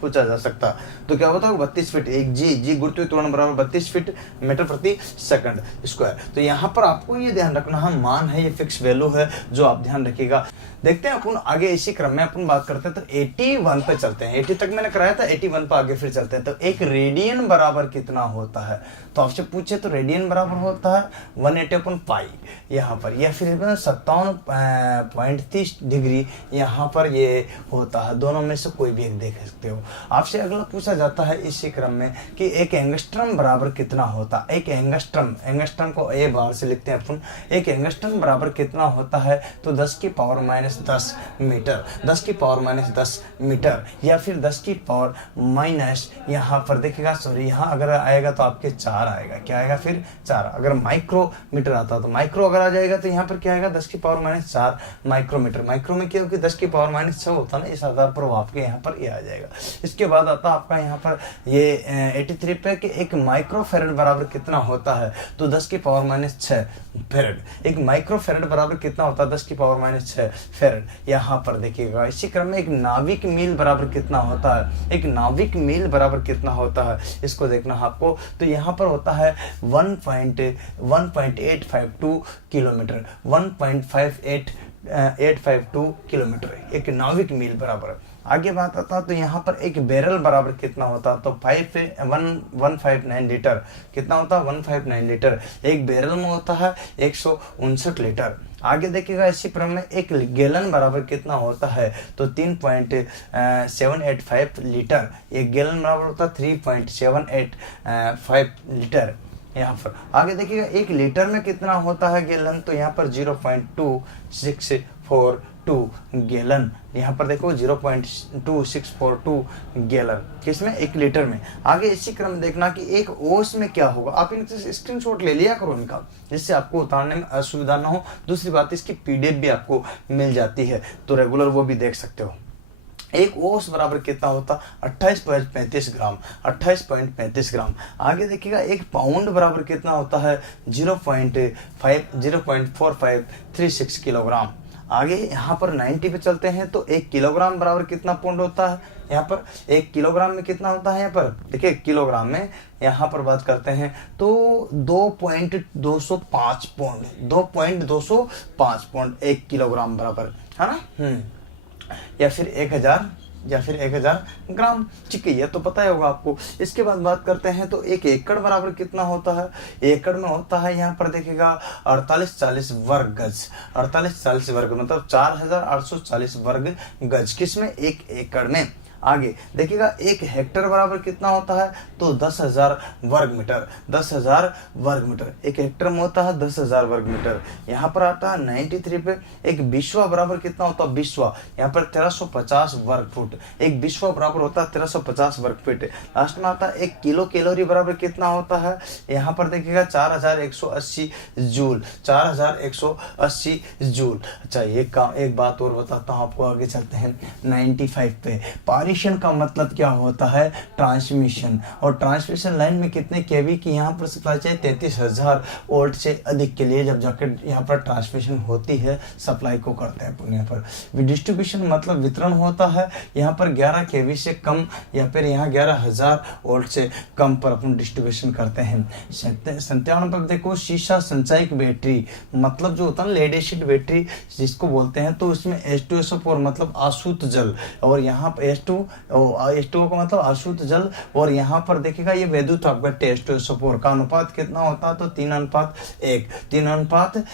पूछा जा सकता। तो क्या होता है 32 फीट, एक जी गुरुत्वीय त्वरण बराबर 32 फीट मीटर प्रति सेकंड स्क्वायर। तो यहाँ पर आपको ये ध्यान रखना है, मान है, ये फिक्स वैल्यू है जो आप ध्यान रखिएगा। देखते हैं अपन आगे इसी क्रम में अपन बात करते हैं, तो 81 पे चलते हैं। 80 तक मैंने कराया था, 81 पे आगे फिर चलते हैं। तो एक रेडियन बराबर कितना होता है, तो आपसे पूछे तो रेडियन बराबर होता है 180/π यहाँ पर, या फिर 57.30 डिग्री यहाँ पर ये होता है। दोनों में से कोई भी एक देख सकते हो। आपसे अगला पूछा जाता है इसी क्रम में कि एक एंगस्ट्रम बराबर कितना होता है। एक एंगस्ट्रम को A बार से लिखते हैं अपन। एक एंगस्ट्रम बराबर कितना होता है, तो 10⁻⁻10 मीटर, 10⁻⁻10 मीटर, या फिर 10⁻⁻, यहाँ पर देखिएगा, सॉरी यहाँ अगर आएगा तो आपके 4 आएगा, क्या आएगा फिर 4। अगर माइक्रोमीटर आता तो माइक्रो अगर आ जाएगा तो यहाँ पर क्या आएगा 10⁻⁻4 माइक्रोमीटर। माइक्रो में क्या होगी 10⁻⁻6 होता है ना, इस आधार पर वो आपके यहाँ पर ये आ जाएगा। इसके बाद आता आपका यहाँ पर ये 83 पे कि एक माइक्रोफेरेड बराबर कितना होता है, तो 10⁻⁻6 फेरेड। एक माइक्रोफेरेड बराबर कितना होता है 10⁻⁻6 फेरेड। यहाँ पर देखिएगा इसी क्रम में एक नाविक मील बराबर कितना होता है। एक नाविक मील बराबर कितना होता है, इसको देखना है आपको। तो यहाँ पर होता है 1.852 किलोमीटर, 1.852 किलोमीटर एक नाविक मील बराबर। आगे बात आता तो यहाँ पर एक बैरल बराबर कितना होता, तो 159 लीटर। कितना होता है 159 लीटर। एक बैरल में होता है 159 लीटर। आगे देखिएगा इसी क्रम में एक गैलन बराबर कितना होता है, तो 3.785 लीटर। एक गैलन बराबर होता है 3.785 लीटर। यहाँ पर आगे देखिएगा एक लीटर में कितना होता है गैलन, तो यहाँ पर 0.2642 गैलन। यहाँ पर देखो 0.2642 गैलन किसमें, एक लीटर में। आगे इसी क्रम में देखना कि एक ओस में क्या होगा। आप इनसे स्क्रीनशॉट ले लिया करो इनका, जिससे आपको उतारने में असुविधा ना हो। दूसरी बात इसकी PDF भी आपको मिल जाती है, तो रेगुलर वो भी देख सकते हो। एक ओस बराबर कितना होता, 28.35 ग्राम, 28.35 ग्राम। आगे देखिएगा एक पाउंड बराबर कितना होता है, 0.4536 किलोग्राम। आगे यहाँ पर 90 पे चलते हैं तो 1 किलोग्राम बराबर कितना पाउंड होता है, यहाँ पर 1 किलोग्राम में कितना होता है, यहाँ पर देखिए किलोग्राम में यहाँ पर बात करते हैं तो 2.205 पाउंड, 2.205 पाउंड 1 किलोग्राम बराबर है ना। या फिर 1000 ग्राम, ठीक है, ये तो पता ही होगा आपको। इसके बाद बात करते हैं तो 1 एकड़ बराबर कितना होता है, एकड़ में होता है यहाँ पर देखिएगा 4840 वर्ग गज, 4840 वर्ग मतलब 4840 वर्ग गज, किसमें, 1 एकड़ में। आगे देखिएगा 1 हेक्टर बराबर कितना होता है, तो 10,000 वर्ग मीटर, 10,000 वर्ग मीटर 1 हेक्टर में होता है, 10,000 वर्ग मीटर। यहाँ पर आता है 93 पे। एक बिस्वा बराबर कितना होता है, बिस्वा यहाँ पर 1350 वर्ग फुट, एक बिस्वा बराबर होता है 1350 वर्ग फीट। लास्ट में आता है 1 किलो कैलोरी बराबर कितना होता है, यहाँ पर देखिएगा 4180 जूल, 4180 जूल। अच्छा एक बात और बताता हूँ आपको, आगे चलते हैं 95 पे। पारिशन का मतलब क्या होता है, ट्रांसमिशन, और ट्रांसमिशन लाइन में कितने केवी की यहाँ पर सप्लाई चाहिए, 33,000 वोल्ट से अधिक के लिए जब जाकर यहाँ पर ट्रांसमिशन होती है सप्लाई को करते हैं अपन। यहाँ पर डिस्ट्रीब्यूशन मतलब वितरण होता है, यहाँ पर 11 केवी से कम या फिर यहाँ 11,000 वोल्ट से कम पर अपन डिस्ट्रीब्यूशन करते हैं। 97 पर देखो शीशा संचयक बैटरी मतलब जो होता है लेड एसिड बैटरी जिसको बोलते हैं, तो उसमें H2SO4 मतलब आशुत जल, और यहाँ पर H2O का मतलब आशुत जल, और यहाँ पर देखिएगा ये वैद्युत अपघट्य H2SO4 का अनुपात कितना होता है, तो 3:1।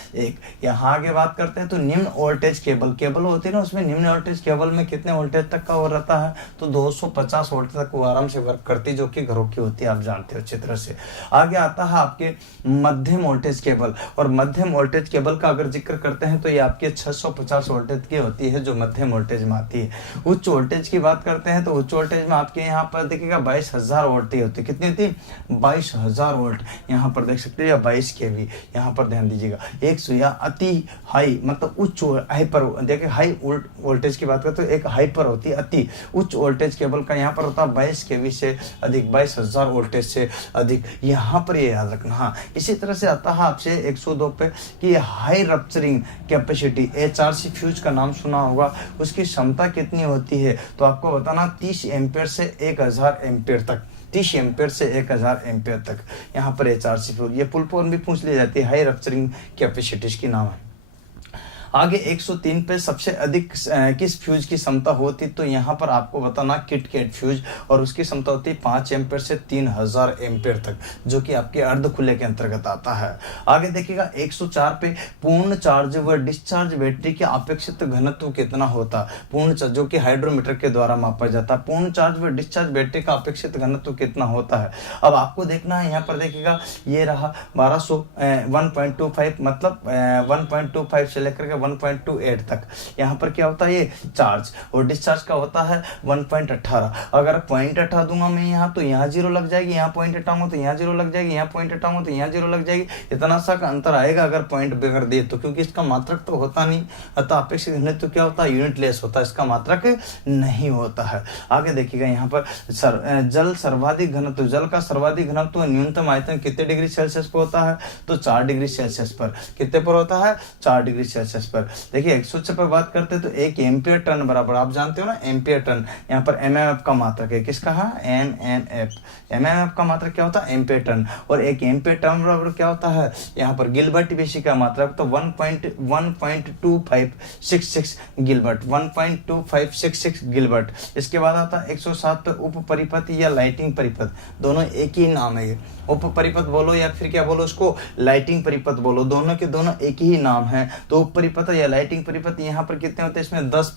यहाँ आगे बात करते हैं तो निम्न वोल्टेज केबल होती है ना, उसमें निम्न वोल्टेज केबल में कितने वोल्टेज तक का वो रहता है, तो 250 वोल्ट तक वो आराम से वर्क करती है, जो कि घरों की होती है, आप जानते हो अच्छी तरह से। आगे आता है आपके मध्यम वोल्टेज केबल, और मध्यम वोल्टेज केबल का अगर जिक्र करते हैं तो ये आपके 650 वोल्टेज की होती है, जो मध्यम वोल्टेज में आती है। उच्च वोल्टेज की बात करते हैं तो उच्च वोल्टेज में आपके यहाँ पर देखिएगा 22,000 वोल्ट की होती है, कितनी थी, 22,000 वोल्ट, यहाँ पर देख सकते हैं, या 22 केवी, यहाँ पर ध्यान दीजिएगा। एक सुइया अति हाई मतलब उच्च हाइपर, देखिए हाई वोल्टेज की बात करते हैं तो एक हाइपर होती है, अति उच्च वोल्टेज केबल का यहाँ पर होता है 22 केवी से अधिक, 22,000 वोल्टेज से अधिक, यहाँ पर ये याद रखना। हाँ, इसी तरह से आता है आपसे 102 पे कि high rupturing capacity, HRC fuse का नाम सुना होगा, उसकी क्षमता कितनी होती है, तो आपको बताना 30 एम्पियर से 1000 एम्पियर तक, 30 एम्पियर से 1000 एम्पियर तक यहाँ पर HRC फ्यूज, ये पुल पर भी पूछ ली जाती है, हाई रप्चरिंग कैपेसिटीज की नाम है। आगे 103 पे सबसे अधिक किस फ्यूज की क्षमता होती, तो यहाँ पर आपको बताना किटकैट फ्यूज, और उसकी क्षमता होती है 5 एम्पियर से 3000 एम्पियर तक, जो कि आपके अर्ध खुले के अंतर्गत आता है। आगे देखिएगा 104 पे पूर्ण चार्ज व डिस्चार्ज बैटरी के अपेक्षित घनत्व कितना होता, पूर्ण चार्ज जो कि हाइड्रोमीटर के द्वारा मापा जाता है, पूर्ण चार्ज व डिस्चार्ज बैटरी का अपेक्षित घनत्व कितना होता है। अब आपको देखना है, यहाँ पर देखिएगा ये रहा 1.25 मतलब 1.25 से लेकर 1.28 तक, यहाँ पर क्या होता है ये चार्ज, और डिस्चार्ज का होता है 1.18। अगर 0.8 दूंगा मैं यहाँ तो यहाँ 0 लग जाएगी, यहाँ पॉइंट हटाऊंगा तो यहाँ 0 लग जाएगी, यहाँ पॉइंट हटाऊंगा तो यहाँ 0 लग जाएगी, इतना सा का अंतर आएगा अगर पॉइंट बगैर दे तो, क्योंकि इसका मात्रक तो होता नहीं, अतः अपेक्षित घनत्व तो क्या होता है, यूनिट लेस होता है, इसका मात्रक नहीं होता है। आगे देखिएगा यहाँ पर जल सर्वाधिक घनत्व, जल का सर्वाधिक घनत्व न्यूनतम आयतन कितने डिग्री सेल्सियस पर होता है, तो 4 डिग्री सेल्सियस पर, कितने पर होता है, 4 डिग्री सेल्सियस पर। देखिए 106 पर बात करते हैं तो 1 एम्पियर टन बराबर, आप जानते हो ना एम्पियर टन, यहाँ पर एमएमएफ का मात्रक है, किसका है, एमएमएफ का मात्रक क्या होता है, एम्पियर टन, और 1 एम्पियर टन बराबर क्या होता है, यहाँ पर गिलबर्ट बेसी का मात्रक, तो 1.2566 गिलबर्ट, 1.2566 गिलबर्ट। इसके बाद आता है 107 पे उप परिपथ या लाइटिंग परिपथ, दोनों एक ही नाम है, ये उप परिपथ बोलो या फिर क्या बोलो उसको, लाइटिंग परिपथ बोलो, दोनों के दोनों एक ही नाम है। तो उप परिपथ या लाइटिंग परिपथ यहाँ पर कितने होते हैं, इसमें 10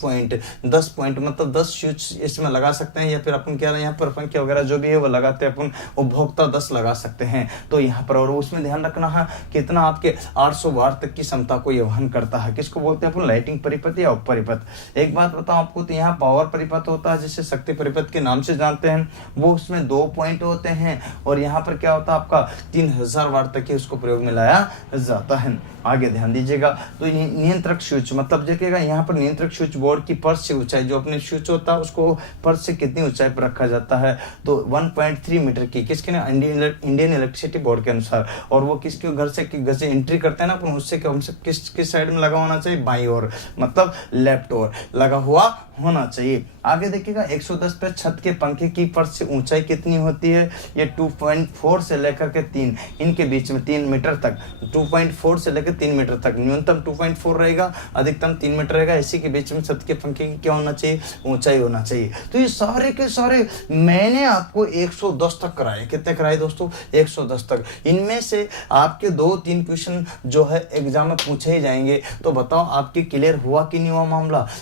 पॉइंट मतलब 10 स्विच इसमें लगा सकते हैं, या फिर अपन क्या यहाँ पर पंखे वगैरह जो भी है वो लगाते हैं अपन, उपभोक्ता 10 लगा सकते हैं। तो यहाँ पर और उसमें ध्यान रखना है कितना आपके 800 वाट तक की क्षमता को ये वहन करता है, किसको बोलते हैं अपन, लाइटिंग परिपथ या उप परिपथ। एक बात बताऊं आपको, तो यहाँ पावर परिपथ होता है जिसे शक्ति परिपथ के नाम से जानते हैं, वो उसमें 2 पॉइंट होते हैं, और यहाँ पर क्या होता है आपका 3000 वाट तक ही उसको प्रयोग में लाया जाता है। आगे ध्यान दीजिएगा, तो नियंत्रक स्विच, मतलब देखिएगा यहाँ पर नियंत्रक स्विच बोर्ड की फर्श से ऊंचाई, जो अपने स्विच होता है उसको फर्श से कितनी ऊंचाई पर रखा जाता है, तो 1.3 मीटर की, किसके ना, इंडियन इलेक्ट्रिसिटी बोर्ड के अनुसार। और वो किसके घर से एंट्री करते हैं ना अपन, उससे कम से किस साइड में लगा होना चाहिए, बाईं ओर, मतलब लेफ्ट ओर लगा हुआ होना चाहिए। आगे देखिएगा 110 पे छत के पंखे की फर्श से ऊंचाई कितनी होती है, ये 2.4 से लेकर के 3, इनके बीच में 3 मीटर तक, 2.4 से लेकर 3 मीटर तक, न्यूनतम 2.4 रहेगा, अधिकतम 3 मीटर रहेगा। इसी के बीच में छत के पंखे की क्या होना चाहिए, ऊंचाई होना चाहिए। तो ये सारे के सारे मैंने आपको 110 तक कराए। कितने कराए दोस्तों, 110 तक। इनमें से आपके 2-3 क्वेश्चन जो है एग्जाम में पूछे ही जाएंगे। तो बताओ आपके क्लियर हुआ कि नहीं हुआ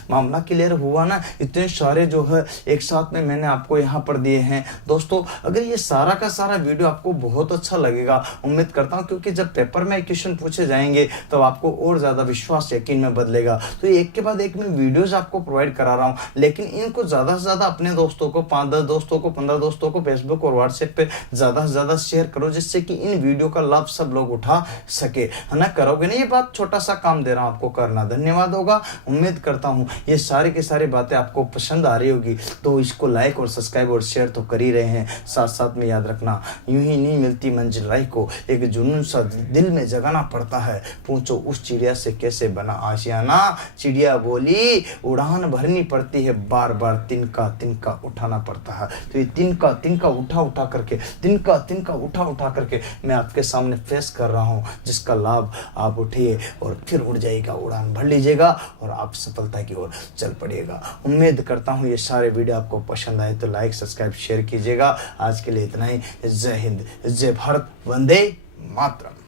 मामला क्लियर हुआ ना। इतने सारे जो है एक साथ में मैंने आपको यहाँ पर दिए हैं दोस्तों। अगर ये सारा का सारा वीडियो आपको बहुत अच्छा लगेगा, उम्मीद करता हूँ, क्योंकि जब पेपर में क्वेश्चन पूछे जाएंगे तो आपको और ज्यादा विश्वास यकीन में बदलेगा। तो एक के बाद एक मैं वीडियोज आपको प्रोवाइड करा रहा हूँ, लेकिन इनको ज्यादा से ज्यादा अपने दोस्तों को, 5-10 दोस्तों को, 15 दोस्तों को फेसबुक और व्हाट्सएप पे ज्यादा से ज्यादा शेयर करो, जिससे कि इन वीडियो का लाभ सब लोग उठा सके, है ना। करोगे ना, ये बात छोटा सा काम दे रहा हूँ आपको, करना धन्यवाद होगा। उम्मीद करता हूँ ये सारी की सारी बातें आपको पसंद आ रही होगी। तो इसको लाइक और सब्सक्राइब और शेयर तो कर ही रहे हैं, साथ साथ में याद रखना, यूं ही नहीं मिलती मंजिल राह को, एक जुनून सा दिल में जगाना पड़ता है। पूछो उस चिड़िया से कैसे बना आशियाना, चिड़िया बोली उड़ान भरनी पड़ती है, बार बार तिनका तिनका उठाना पड़ता है। तो ये तिनका तिनका उठा उठा करके मैं आपके सामने पेश कर रहा हूँ, जिसका लाभ आप उठिए और फिर उड़ जाएगा, उड़ान भर लीजिएगा और आप सफलता की ओर चल पड़िएगा। उम्मीद करता हूँ ये सारे वीडियो आपको पसंद आए तो लाइक सब्सक्राइब शेयर कीजिएगा। आज के लिए इतना ही। जय हिंद, जय भारत, वंदे मातरम।